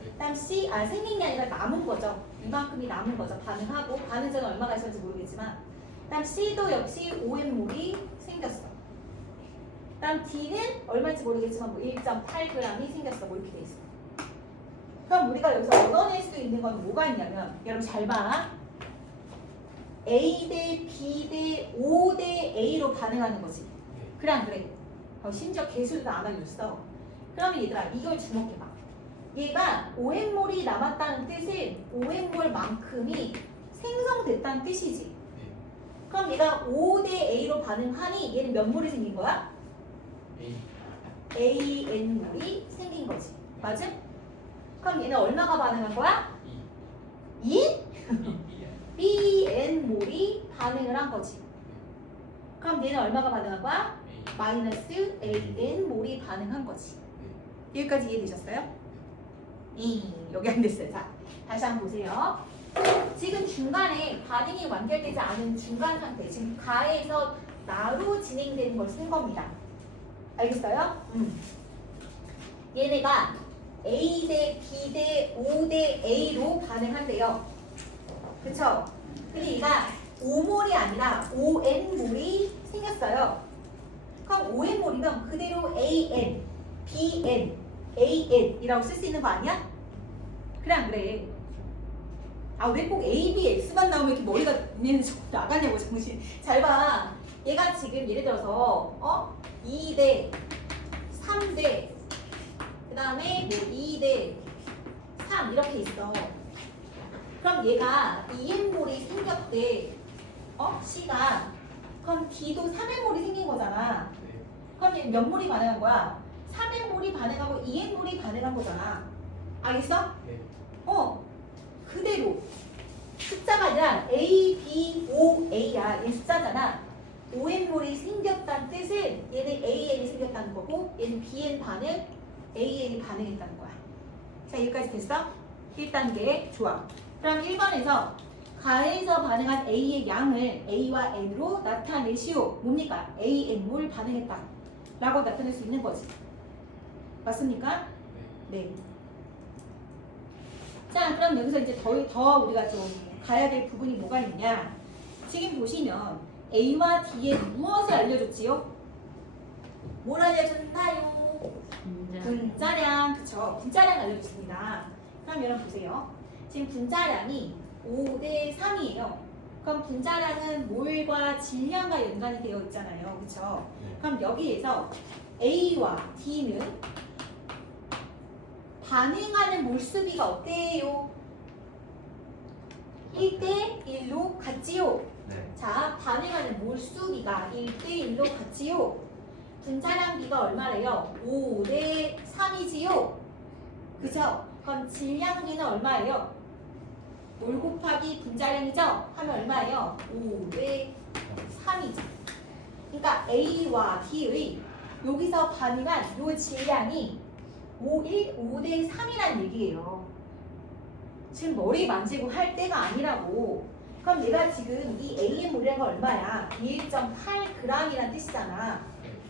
그다음 C, 생긴 게 아니라 남은 거죠. 이만큼이 남은 거죠. 반응하고 반응 전에 얼마가 있었는지 모르겠지만, 그다음 C도 역시 5의 몰이 생겼어. 그다음 D는 얼마인지 모르겠지만 뭐 1.8g이 생겼어. 뭐 이렇게 돼 있어. 그럼 우리가 여기서 얻어낼 수 있는 건 뭐가 있냐면, 여러분 잘 봐. A 대 B 대 O 대 A로 반응하는 거지. 그래 안 그래? 심지어 개수도 안 알려줬어. 그러면 얘들아 이걸 주목해봐. 얘가 오행몰이 남았다는 뜻은 오행몰만큼이 생성됐다는 뜻이지. 그럼 얘가 O 대 A로 반응하니 얘는 몇 몰이 생긴 거야? AN몰이 생긴 거지. 맞아? 그럼 얘는 얼마가 반응한 거야? 2? BN몰이 반응을 한 거지. 그럼 얘는 얼마가 반응한 거야? 마이너스 AN몰이 반응한 거지. 여기까지 이해되셨어요? 여기 안 됐어요. 자, 다시 한번 보세요. 지금 중간에 반응이 완결되지 않은 중간 상태, 지금 가에서 나로 진행되는 걸 쓴 겁니다. 알겠어요? 얘네가 A 대 B 대 O 대 A로 반응한대요. 그쵸? 근데 얘가 5몰이 아니라 5N몰이 생겼어요. 그럼 ON몰이면 그대로 AN, BN, AN이라고 쓸 수 있는 거 아니야? 그래 안 그래? 아 왜 꼭 A, B, X만 나오면 이렇게 머리가 나가냐고 정신. 잘 봐. 얘가 지금 예를 들어서 2대 3대 그 다음에 뭐 2대 3 이렇게 있어. 그럼 얘가 2N몰이 생겼대. C가. 그럼 D도 3N몰이 생긴 거잖아. 네. 그럼 얘 몇 몰이 반응한 거야? 3N몰이 반응하고 2N몰이 반응한 거잖아. 알겠어? 네. 그대로. 숫자가 아니라 A, B, O, A야. 얘 숫자잖아. ON몰이 생겼다는 뜻은 얘는 AN이 생겼다는 거고 얘는 BN 반응, AN이 반응했다는 거야. 자, 여기까지 됐어? 1단계. 좋아. 그럼 1번에서 가에서 반응한 A의 양을 A와 N으로 나타내시오. 뭡니까? AN몰 반응했다. 라고 나타낼 수 있는 거지. 맞습니까? 네. 자, 그럼 여기서 이제 더 우리가 좀 가야 될 부분이 뭐가 있냐. 지금 보시면 A와 D에 무엇을 알려줬지요? 뭘 알려줬나요? 분자량. 그쵸? 분자량 알려줬습니다. 그럼 여러분 보세요. 지금 분자량이 5대 3이에요. 그럼 분자량은 몰과 질량과 연관이 되어 있잖아요. 그쵸? 그럼 여기에서 A와 D는 반응하는 몰수비가 어때요? 1대 1로 같지요? 네. 자, 반응하는 몰수비가 1대 1로 같지요? 분자량비가 얼마래요? 5대 3이지요? 그죠? 그럼 질량비는 얼마예요? 몰 곱하기 분자량이죠? 하면 얼마예요? 5대 3이죠. 그러니까 A와 D의 여기서 반응한 요 질량이 5대 3이란 얘기예요. 지금 머리 만지고 할 때가 아니라고. 그럼 내가 지금 이 A의 몰량가 얼마야? 1.8g이란 뜻이잖아.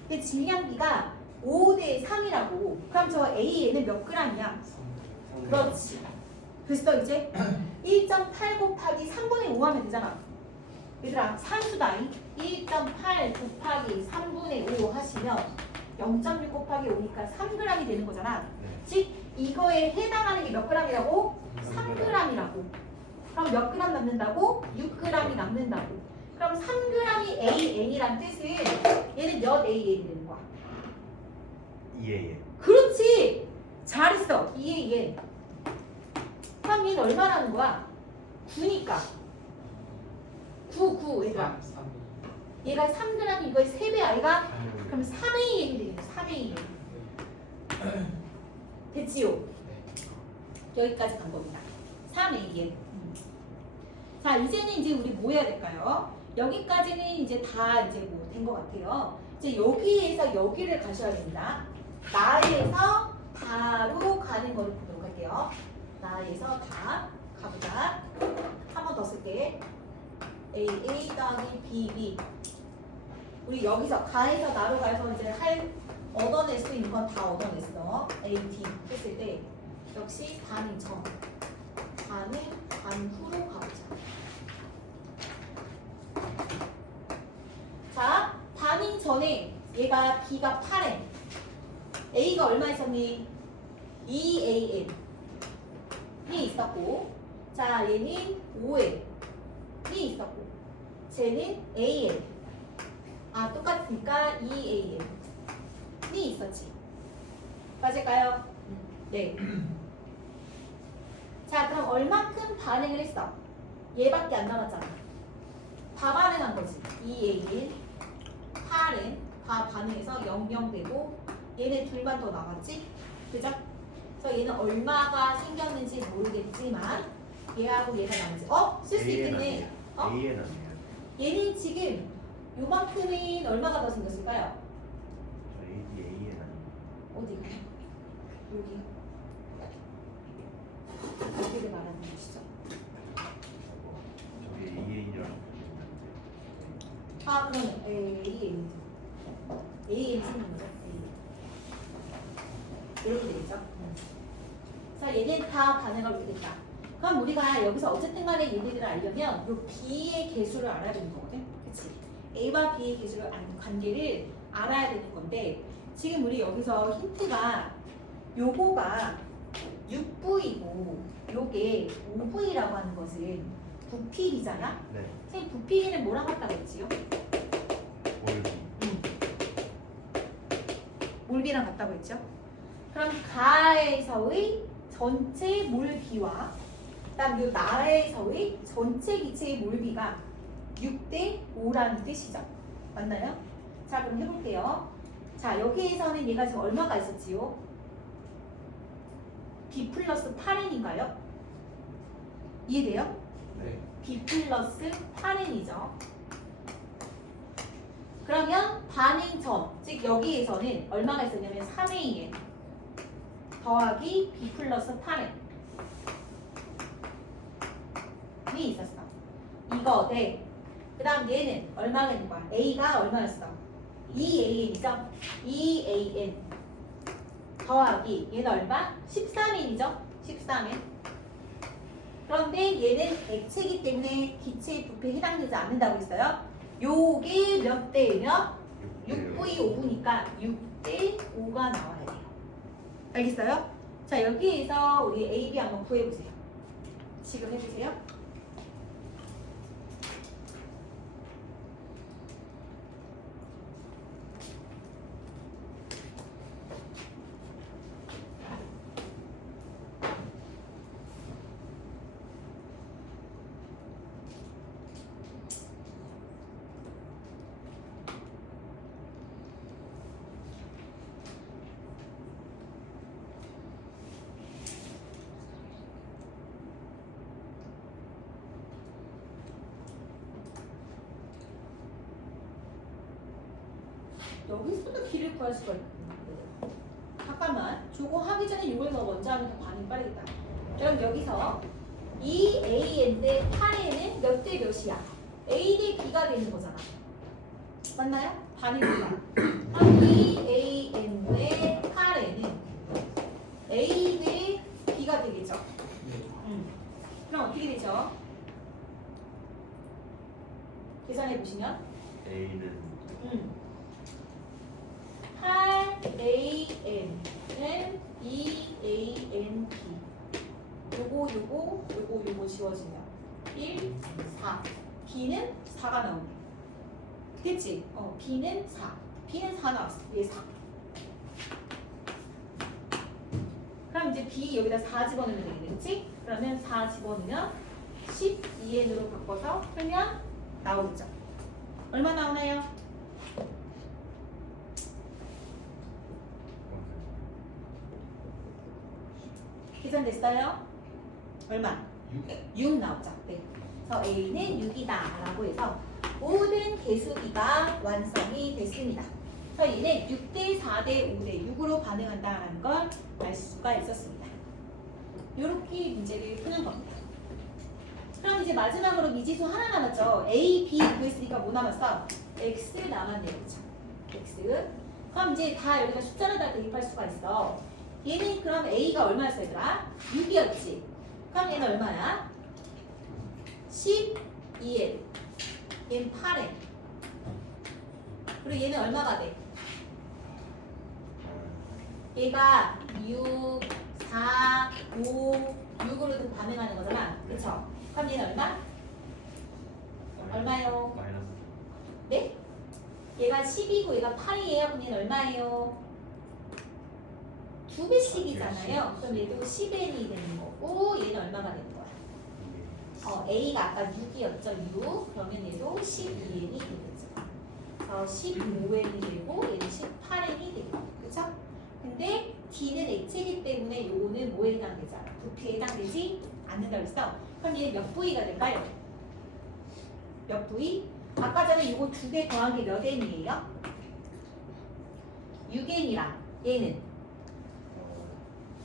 근데 질량비가 5대 3이라고. 그럼 저 A에는 몇 g이야? 그렇지. 그래서 이제 1.8 곱하기 3분의 5 하면 되잖아. 얘들아, 산수다. 1.8 곱하기 3분의 5 하시면 0.6 곱하기 5니까 3g이 되는 거잖아. 즉 이거에 해당하는 게 몇 g이라고? 3g이라고. 그럼 몇 g 남는다고? 6g이 남는다고. 그럼 3g이 AN이란 뜻은 얘는 몇 AN이 되는 거야? 2AN. 그렇지. 잘했어. 2AN. 그럼 얘는 얼마라는 거야? 9니까. 9 얘들아. 3. 얘가 3g 이거의 3배 아이가? 그럼 3AN이 되겠네. 3AN. 됐지요? 여기까지 간 겁니다. 3AN. 자, 이제는 이제 우리 뭐 해야 될까요? 여기까지는 이제 다 이제 뭐 된 것 같아요. 이제 여기에서 여기를 가셔야 됩니다. 나에서 다로 가는 거를 보도록 할게요. 나에서 다 가보자. 한 번 더 쓸게. A 더하기 B. 우리 여기서 가에서 나로 가서 이제 얻어낼 수 있는 건 다 얻어냈어. A, D 했을 때 역시 반응 전, 반응 후로 가보자. 자, 반응 전에 얘가 B가 8N, A가 얼마 있었니? 2AN이 있었고, 자 얘는 5N이 있었고, 쟤는 AN. 똑같으니까 2AN이 있었지. 맞을까요? 네. 자, 그럼 얼마큼 반응을 했어? 얘밖에 안 남았잖아. 다 반응한 거지. 2AN, 8N 다 반응해서 00 되고, 얘네 둘만 더 남았지? 그죠? 그래서 얘는 얼마가 생겼는지 모르겠지만 얘하고 얘가 남지. 쓸 수 있겠네. AN 아니에요. 얘는 지금 요만큼은 얼마가 더 생겼을까요? 저 AN 아니에요. 어디가? 여기를 말하는 것이죠. 저기 AN이라는 그러면 AN 생긴 거죠? 이렇게 되겠죠? 그래서 얘는 다 반응을 오겠다. 그럼 우리가 여기서 어쨌든 간에 얘네들을 알려면 요 B의 개수를 알아야 되는 거거든? 그치? A와 B의 개수를 관계를 알아야 되는 건데 지금 우리 여기서 힌트가 요거가 6V고 요게 5V라고 하는 것은 부피이잖아. 네. 선생님 부피는 뭐랑 같다고 했지요? 몰비. 몰비랑 같다고 했죠? 그럼 가에서의 전체 몰비와 그다음 요 나에서의 전체 기체의 몰비가 6대 5라는 뜻이죠. 맞나요? 자 그럼 해볼게요. 자 여기에서는 얘가 지금 얼마가 있었지요? B 플러스 8n인가요? 이해돼요? 네. B 플러스 8n이죠. 그러면 반응 전, 즉 여기에서는 얼마가 있었냐면 3AN 더하기 B 플러스 8N이 있었어. 이거 대. 그 다음 얘는 얼마가 있는 거야? A가 얼마였어? 2AN이죠? 2AN 더하기 얘는 얼마? 13N이죠? 13N. 그런데 얘는 액체이기 때문에 기체의 부피에 해당되지 않는다고 했어요. 요게 몇 대 몇? 6V 5V니까 6대 5가 나와야 돼요. 알겠어요? 자 여기에서 우리 A, B 한번 구해보세요. 지금 해보세요. 여기서도 길을 구할 수가 있거든. 잠깐만, 저거 하기 전에 이걸 더 먼저 하면 더 반응이 빠르겠다. 그럼 여기서 2AN 대 8N은 몇 대 몇이야? A 대 B가 되는 거잖아. 맞나요? 반응이가. 그럼 2AN 대 8N은 A 대 B가 되겠죠? 그럼 어떻게 되죠? 계산해 보시면 A는 8AN은 2ANB 요거 지워지면 1, 4 B는 4가 나오네. 됐지? B는 4 B는 4 나왔어. 얘 4 그럼 이제 B 여기다 4 집어넣으면 되겠지? 그러면 4 집어넣으면 12N으로 바꿔서 풀면 나오겠죠? 얼마 나오나요? 계산됐어요? 얼마? 6 나오죠. 네. 그래서 A는 6이다 라고 해서 모든 개수비가 완성이 됐습니다. 그래서 얘는 6대 4대 5대 6으로 반응한다라는 걸 알 수가 있었습니다. 이렇게 문제를 푸는 겁니다. 그럼 이제 마지막으로 미지수 하나 남았죠. A, B 구했으니까 뭐 남았어? X 남았네요. 그렇죠? X. 그럼 이제 다 여기다 숫자를 다 대입할 수가 있어. 얘는 그럼 A가 얼마였어 얘들아? 6이었지. 그럼 얘는 얼마야? 12N. 얘는 8N. 그리고 얘는 얼마가 돼? 얘가 6, 4, 5, 6으로 반응하는 거잖아. 그쵸? 그럼 얘는 얼마? 얼마요? 마이너스. 네? 얘가 10이고 얘가 8이에요. 그럼 얘는 얼마예요? 2배씩이잖아요. 그럼 얘도 10n이 되는 거고 얘는 얼마가 되는 거야? A가 아까 6이었죠. 6. 그러면 얘도 12n이 되겠죠. 15n이 되고 얘는 18n이 되고 그쵸? 근데 D는 액체이기 때문에 요거는 뭐에 해당되지 않아? 부피에 해당되지 않는다고 했어. 그럼 얘 몇 V가 될까요? 몇 V? 아까 전에 요거 두 개 더한 게 몇 n이에요? 6n이랑 얘는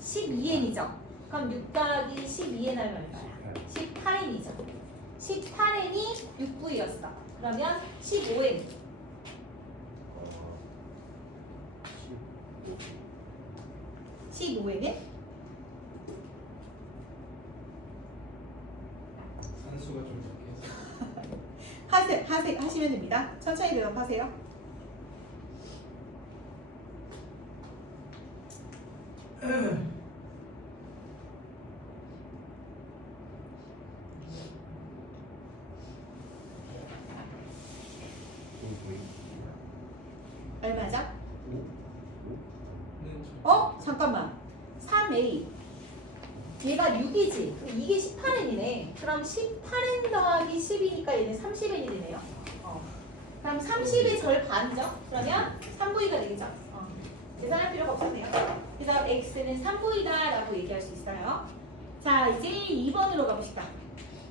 12n이죠. 그럼 6 더하기 12n 하면 얼마야? 18n이죠. 18n이 6V였어. 그러면 15n. 15n은? 산수가 좀 적게 했어. 하시면 됩니다. 천천히 대답하세요. 3A 얘가 6이지. 이게 18n이네. 그럼 18n 더하기 10이니까 얘는 30n이 되네요. 그럼 30의 절반이죠. 그러면 3V가 되겠죠. 계산할 필요가 없었네요. 그래서 X는 3V다 라고 얘기할 수 있어요. 자, 이제 2번으로 가봅시다.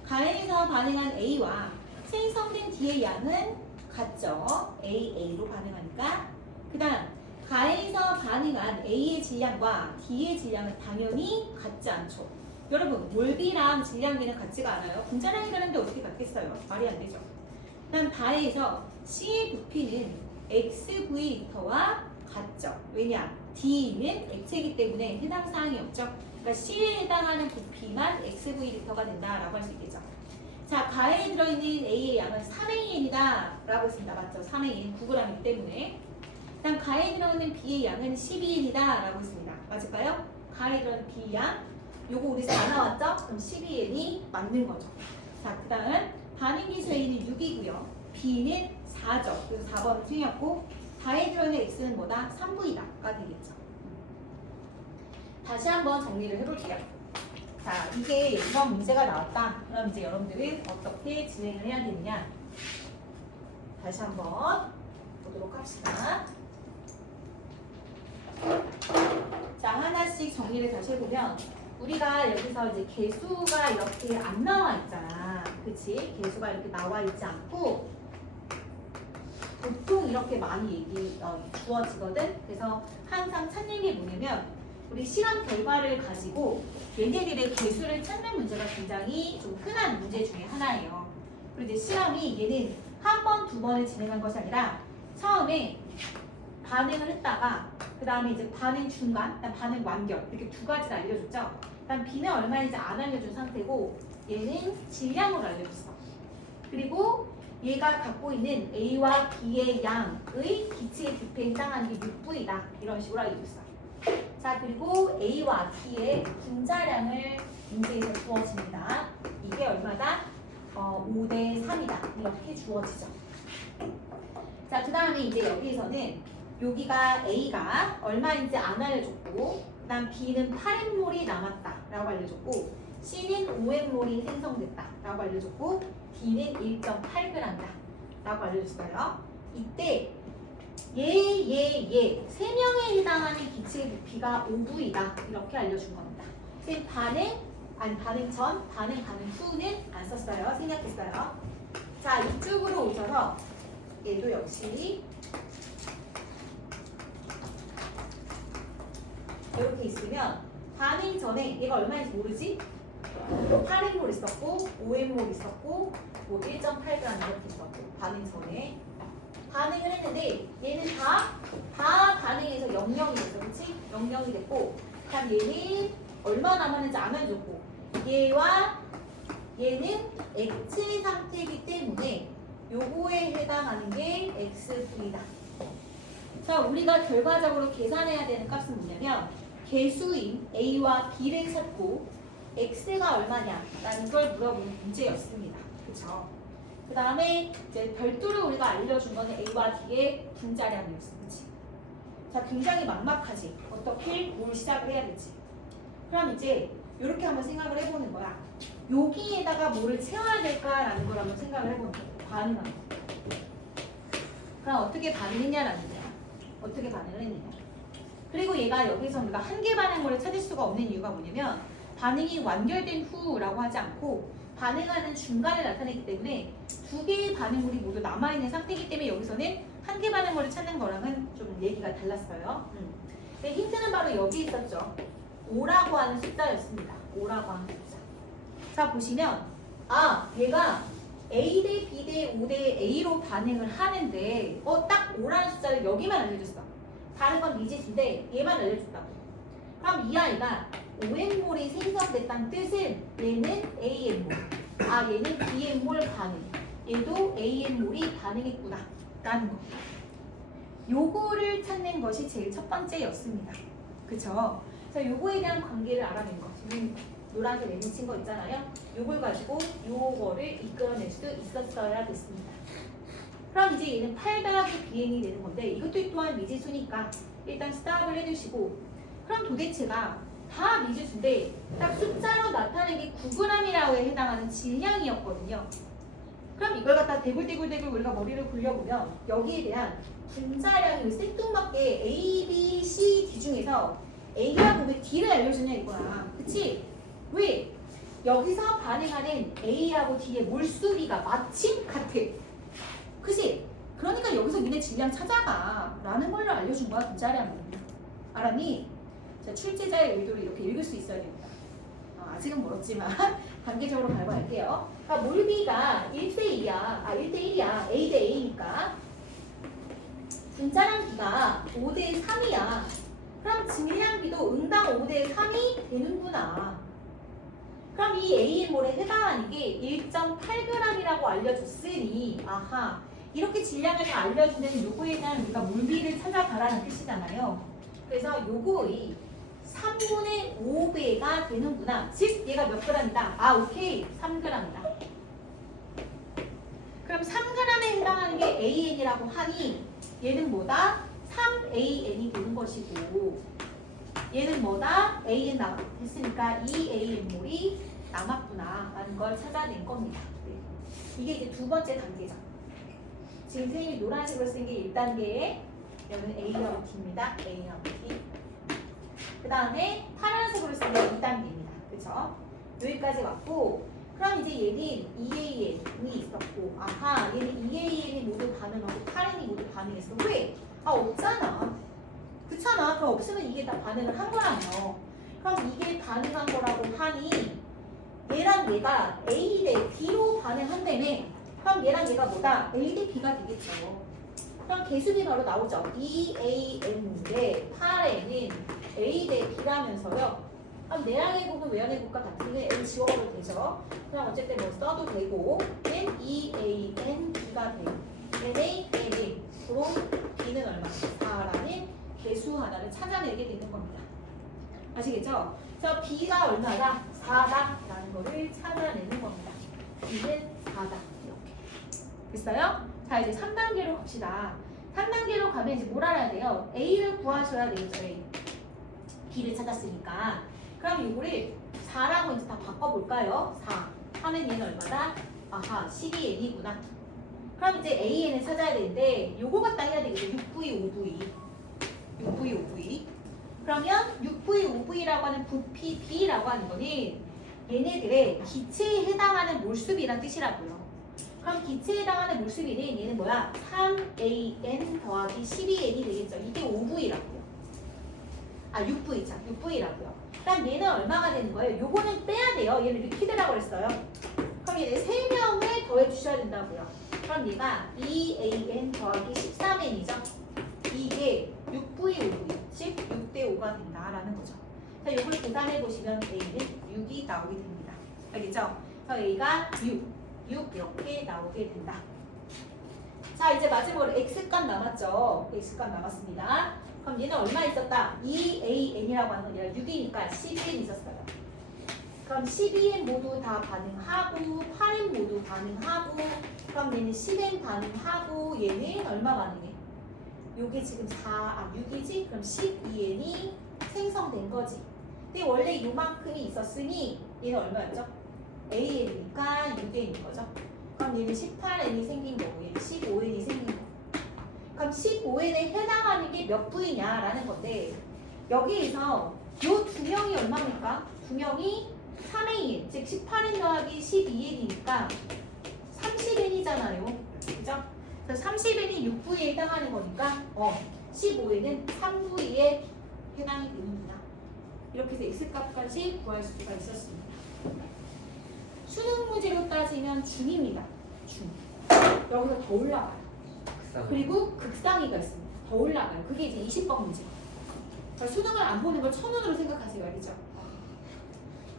가행에서 반응한 A와 생성된 D의 양은 같죠. AA로 반응하니까. 그 다음 가행에서 반응한 A의 질량과 D의 질량은 당연히 같지 않죠. 여러분 몰비랑 질량계는 같지가 않아요. 분자량이 다른데 어떻게 같겠어요? 말이 안 되죠. 그 다음 가행에서 C의 부피는 XV리터와 같죠. 왜냐? D는 액체이기 때문에 해당 사항이 없죠. 그러니까 C에 해당하는 부피만 XV리터가 된다라고 할 수 있겠죠. 자, 가해에 들어있는 A의 양은 3AN이다 라고 했습니다. 맞죠? 3AN 9g이기 때문에. 다음 가해에 들어있는 B의 양은 12N이다 라고 했습니다. 맞을까요? 가해에 들어있는 B의 양 요거 우리 4 나왔죠? 그럼 12N이 맞는 거죠. 자, 그 다음 반응기수 A는 6이고요. B는 4죠. 그래서 4번은 틀렸고 가해에 들어있는 X는 뭐다? 3V다가 되겠죠. 다시 한번 정리를 해볼게요. 자, 이게 이런 문제가 나왔다. 그럼 이제 여러분들은 어떻게 진행을 해야 되느냐? 다시 한번 보도록 합시다. 자, 하나씩 정리를 다시 해보면 우리가 여기서 이제 개수가 이렇게 안 나와 있잖아. 그치? 개수가 이렇게 나와 있지 않고 보통 이렇게 많이 주어지거든. 그래서 항상 찾는 게 뭐냐면 우리 실험 결과를 가지고 얘네들의 개수를 찾는 문제가 굉장히 좀 흔한 문제 중에 하나예요. 그리고 이제 실험이 얘는 한 번, 두 번을 진행한 것이 아니라 처음에 반응을 했다가 그 다음에 이제 반응 중간, 그다음 반응 완결 이렇게 두 가지를 알려줬죠. 그다음 B는 얼마인지 안 알려준 상태고 얘는 질량으로 알려줬어. 그리고 얘가 갖고 있는 A와 B의 양의 기체의 부피에 해당하는 게 6V다 이런 식으로 알려줬어. 자, 그리고 A와 T의 분자량을 문제에서 주어집니다. 이게 얼마다? 5대 3이다. 이렇게 주어지죠. 자, 그 다음에 이제 여기에서는 여기가 A가 얼마인지 안 알려줬고 그 다음 B는 8N몰이 남았다 라고 알려줬고 C는 5N몰이 생성됐다 라고 알려줬고 D는 1.8g이다 라고 알려줬어요. 이때 얘 세 명에 해당하는 기체의 부피가 5V다 이렇게 알려준 겁니다. 지금 반응 전, 반응 후는 안 썼어요. 생략했어요. 자, 이쪽으로 오셔서 얘도 역시 이렇게 있으면 반응 전에 얘가 얼마인지 모르지? 8N몰 있었고 5N몰 있었고 뭐 1.8g 이렇게 있었고 반응 전에 반응을 했는데 얘는 다 반응해서 00이 됐어. 그치? 00이 됐고 그다음 얘는 얼마 남았는지 안 알려줬고 얘와 얘는 액체 상태이기 때문에 요거에 해당하는 게 XV다. 자, 우리가 결과적으로 계산해야 되는 값은 뭐냐면 개수인 A와 B를 찾고 X가 얼마냐라는 걸 물어보는 문제였습니다. 그쵸? 그 다음에 이제 별도로 우리가 알려준 거는 A와 D의 분자량이었어. 그치? 자, 굉장히 막막하지? 어떻게 뭘 시작을 해야 될지. 그럼 이제 이렇게 한번 생각을 해보는 거야. 여기에다가 뭐를 채워야 될까라는 걸 한번 생각을 해보는 거야. 반응하는 거. 그럼 어떻게 반응했냐라는 거야. 어떻게 반응을 했느냐. 그리고 얘가 여기서 우리가 한 개 반응물을 찾을 수가 없는 이유가 뭐냐면 반응이 완결된 후라고 하지 않고 반응하는 중간을 나타내기 때문에 두 개의 반응물이 모두 남아있는 상태이기 때문에 여기서는 한 개 반응물을 찾는 거랑은 좀 얘기가 달랐어요. 근데 힌트는 바로 여기 있었죠. 5라고 하는 숫자였습니다. 5라고 하는 숫자. 자, 보시면 얘가 A 대 B 대 5 대 A로 반응을 하는데 딱 5라는 숫자를 여기만 알려줬어. 다른 건 미지수인데 얘만 알려줬다고. 그럼 이 아이가 ON몰이 생성됐다는 뜻은 얘는 AN몰, 얘는 BN몰 반응, 얘도 AN몰이 반응했구나 라는 거. 요거를 찾는 것이 제일 첫 번째였습니다. 그쵸? 자, 요거에 대한 관계를 알아낸 거. 지금 노란색 내미친 거 있잖아요. 요걸 가지고 요거를 이끌어낼 수 있었어야 됐습니다. 그럼 이제 얘는 8 더하기 Bn이 되는 건데 이것도 또한 미지수니까 일단 스탑을 해주시고 그럼 도대체가 다 미지수인데 딱 숫자로 나타낸 게 9g이라고 해당하는 질량이었거든요. 그럼 이걸 갖다 대굴대굴대굴 우리가 머리를 굴려보면 여기에 대한 분자량이 생뚱맞게 A, B, C, D 중에서 A하고 왜 D를 알려주냐 이거야. 그치? 왜? 여기서 반응하는 A하고 D의 몰수비가 마침 같아. 그치? 그러니까 여기서 니네 질량 찾아가 라는 걸 알려준 거야 분자량은. 알았니? 자, 출제자의 의도를 이렇게 읽을 수 있어야 됩니다. 아직은 멀었지만 단계적으로 밟아갈게요. 그러니까 몰비가 1대2야. 1대1이야. A 대 A니까 분자량 B가 5대 3이야. 그럼 질량비도 응당 5대 3이 되는구나. 그럼 이 AN몰에 해당하는 게 1.8g이라고 알려줬으니 아하 이렇게 질량을 다 알려주는 요거에 대한 우리가 몰비를 찾아가라는 뜻이잖아요. 그래서 요거의 3분의 5배가 되는구나. 즉 얘가 몇 g이다? 오케이 3g이다. 그럼 3g에 해당하는 게 AN이라고 하니 얘는 뭐다? 3AN이 되는 것이고 얘는 뭐다? AN 됐으니까 이 AN몰이 남았구나 라는 걸 찾아낸 겁니다. 네. 이게 이제 두 번째 단계죠. 지금 선생님이 노란색으로 쓴 게 1단계에 여기는 A하고 T입니다. A하고 T. 그 다음에 파란색으로 쓴 게 2단계입니다. 그쵸? 여기까지 왔고 그럼 이제 얘는 EAN이 있었고 아하 얘는 EAN이 모두 반응하고 파란이 모두 반응했어. 왜? 없잖아. 그렇잖아. 그럼 없으면 이게 다 반응을 한 거라며. 그럼 이게 반응한 거라고 하니 얘랑 얘가 A 대 B로 반응한다며. 그럼 얘랑 얘가 뭐다? A 대 B가 되겠죠. 그럼 개수비 바로 나오죠. EAN인데 8N은 A 대 B라면서요. 그럼 내랑 해보고 외랑 해볼까 같은 게 N 지워버려도 되죠. 그럼 어쨌든 뭐 써도 되고 N EAN B가 돼요. NA NA로 B는 얼마? 4라는 개수 하나를 찾아내게 되는 겁니다. 아시겠죠? 그래서 B가 얼마다? 4다라는 거를 찾아내는 겁니다. B는 4다. 이렇게. 됐어요? 자 이제 3단계로 갑시다. 3단계로 가면 이제 뭘 알아야 돼요? A를 구하셔야 되겠죠. A. B를 찾았으니까. 그럼 이거를 4라고 이제 다 바꿔볼까요? 4 하면 얘는 얼마다? 아하 12N이구나. 그럼 이제 AN을 찾아야 되는데 요거 갖다 해야 되겠죠. 6V, 5V 6V, 5V 그러면 6V, 5V라고 하는 부피 B라고 하는 거는 얘네들의 기체에 해당하는 몰수비란 뜻이라고요. 그럼 기체에 해당하는 몰수비는 얘는 뭐야? 3AN 더하기 12N이 되겠죠. 이게 5V라고요. 6V, 자 6V라고요. 그럼 얘는 얼마가 되는 거예요? 요거는 빼야 돼요. 얘는 리퀴드라고 그랬어요. 그럼 얘네 3명을 더해 주셔야 된다고요. 그럼 얘가 2AN 더하기 13N이죠. 이게 6V, 5V, 즉 6대 5가 된다라는 거죠. 자, 이걸 계산해 보시면 A는 6이 나오게 됩니다. 알겠죠? 그래서 A가 6 이렇게 나오게 된다. 자, 이제 마지막으로 X값 남았죠. X값 남았습니다. 그럼 얘는 얼마 있었다? 2AN이라고 하는 건 얘가 6이니까 12N 있었어요. 그럼 12N 모두 다 반응하고 8N 모두 반응하고 그럼 얘는 10N 반응하고 얘는 얼마 반응해? 요게 지금 6이지? 그럼 12N이 생성된 거지. 근데 원래 요만큼이 있었으니 얘는 얼마였죠? AN이니까 6N인 거죠. 그럼 얘는 18N이 생긴 거고 얘는 15N이 생긴 거고. 그럼 15N에 해당하는 게 몇 V냐라는 건데 여기에서 요 두 명이 얼마입니까? 두 명이 3AN, 즉 18N 더하기 12N이니까 30N이잖아요. 그죠? 그래서 30N이 6V에 해당하는 거니까 15N은 3V에 해당이 됩니다. 이렇게 해서 X값까지 구할 수가 있었습니다. 수능 문제로 따지면 중입니다. 중. 여기서 더 올라가요. 그리고 극상위가 있습니다. 더 올라가요. 그게 이제 20번 문제. 그러니까 수능을 안 보는 걸 천운으로 생각하세요. 알겠죠?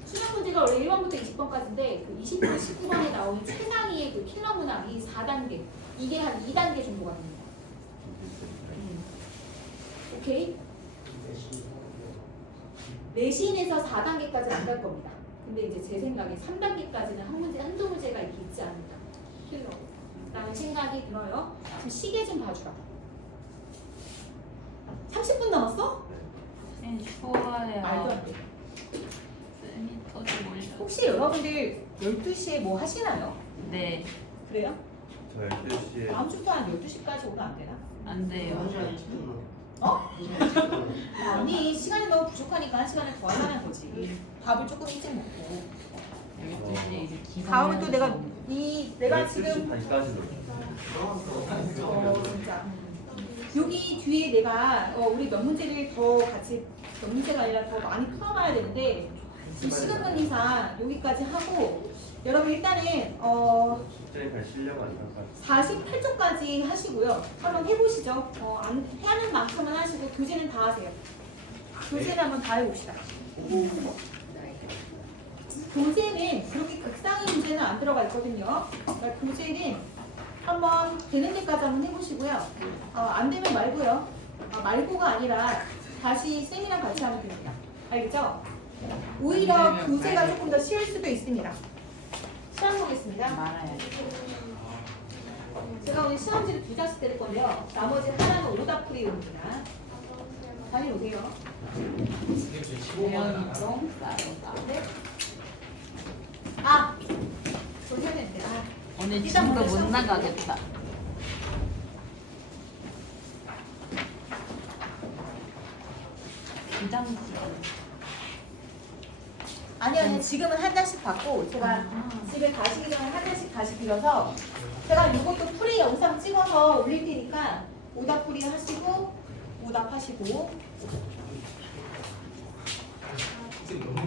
수능 문제가 원래 1번부터 20번까지인데 그 20번, 19번에 나오는 최상위의 그 킬러 문항이 4단계. 이게 한 2단계 정도가 됩니다. 오케이? 내신에서 4단계까지는 안 갈 겁니다. 근데 이제 제 생각에 3단계까지는 한두 문제가 이렇게 있지 않을까. 킬러. 라는 생각이 들어요. 지금 시계 좀 봐주라. 30분 남았어? 네, 좋아요. 말도 안 돼. 혹시 여러분들 12시에 뭐 하시나요? 네. 그래요? 저 12시에 다음 주도 한 12시까지 오면 안 되나? 안 돼요. 어? 아니 시간이 너무 부족하니까 한 시간을 더 하라는 거지. 밥을 조금 일찍 먹고. 12시에 이제 기상. 다음에 또 내가 지금 12시 반까지 놀아요. 진짜 여기 뒤에 내가 우리 몇 문제를 더 같이 몇 문제가 아니라 더 많이 풀어봐야 되는데 지금 시간 관리상 여기까지 하고 여러분 일단은 숙제에 갈 실력 아니라 48쪽까지 하시고요. 한번 해보시죠. 안 하는 만큼은 하시고 교재는 다 하세요. 교재는 한번 다 해봅시다. 교재는 그렇게 극상의 문제는 안 들어가 있거든요. 그러니까 교재는 한번 되는 데까지 한번 해보시고요. 안 되면 말고요. 말고가 아니라 다시 쌤이랑 같이 하면 됩니다. 알겠죠? 오히려 교재가 조금 더 쉬울 수도 있습니다. 시험 보겠습니다. 말아야 돼. 제가 오늘 시험지를 2장씩 때릴 건데요. 나머지 하나는 오답풀이용입니다. 다녀오세요. 선생님 저 15만 원 나가. 똥 싸다. 네? 그걸 해야 되는데. 오늘 일단 진짜 먼저 못 시험 나가겠다. 기장 시간. 아니요, 지금은 한 장씩 받고 제가 집에 가시기 전에 한 장씩 다시 빌어서 제가 이것도 풀이 영상 찍어서 올릴 테니까 오답풀이 하시고 오답하시고 선생님 너무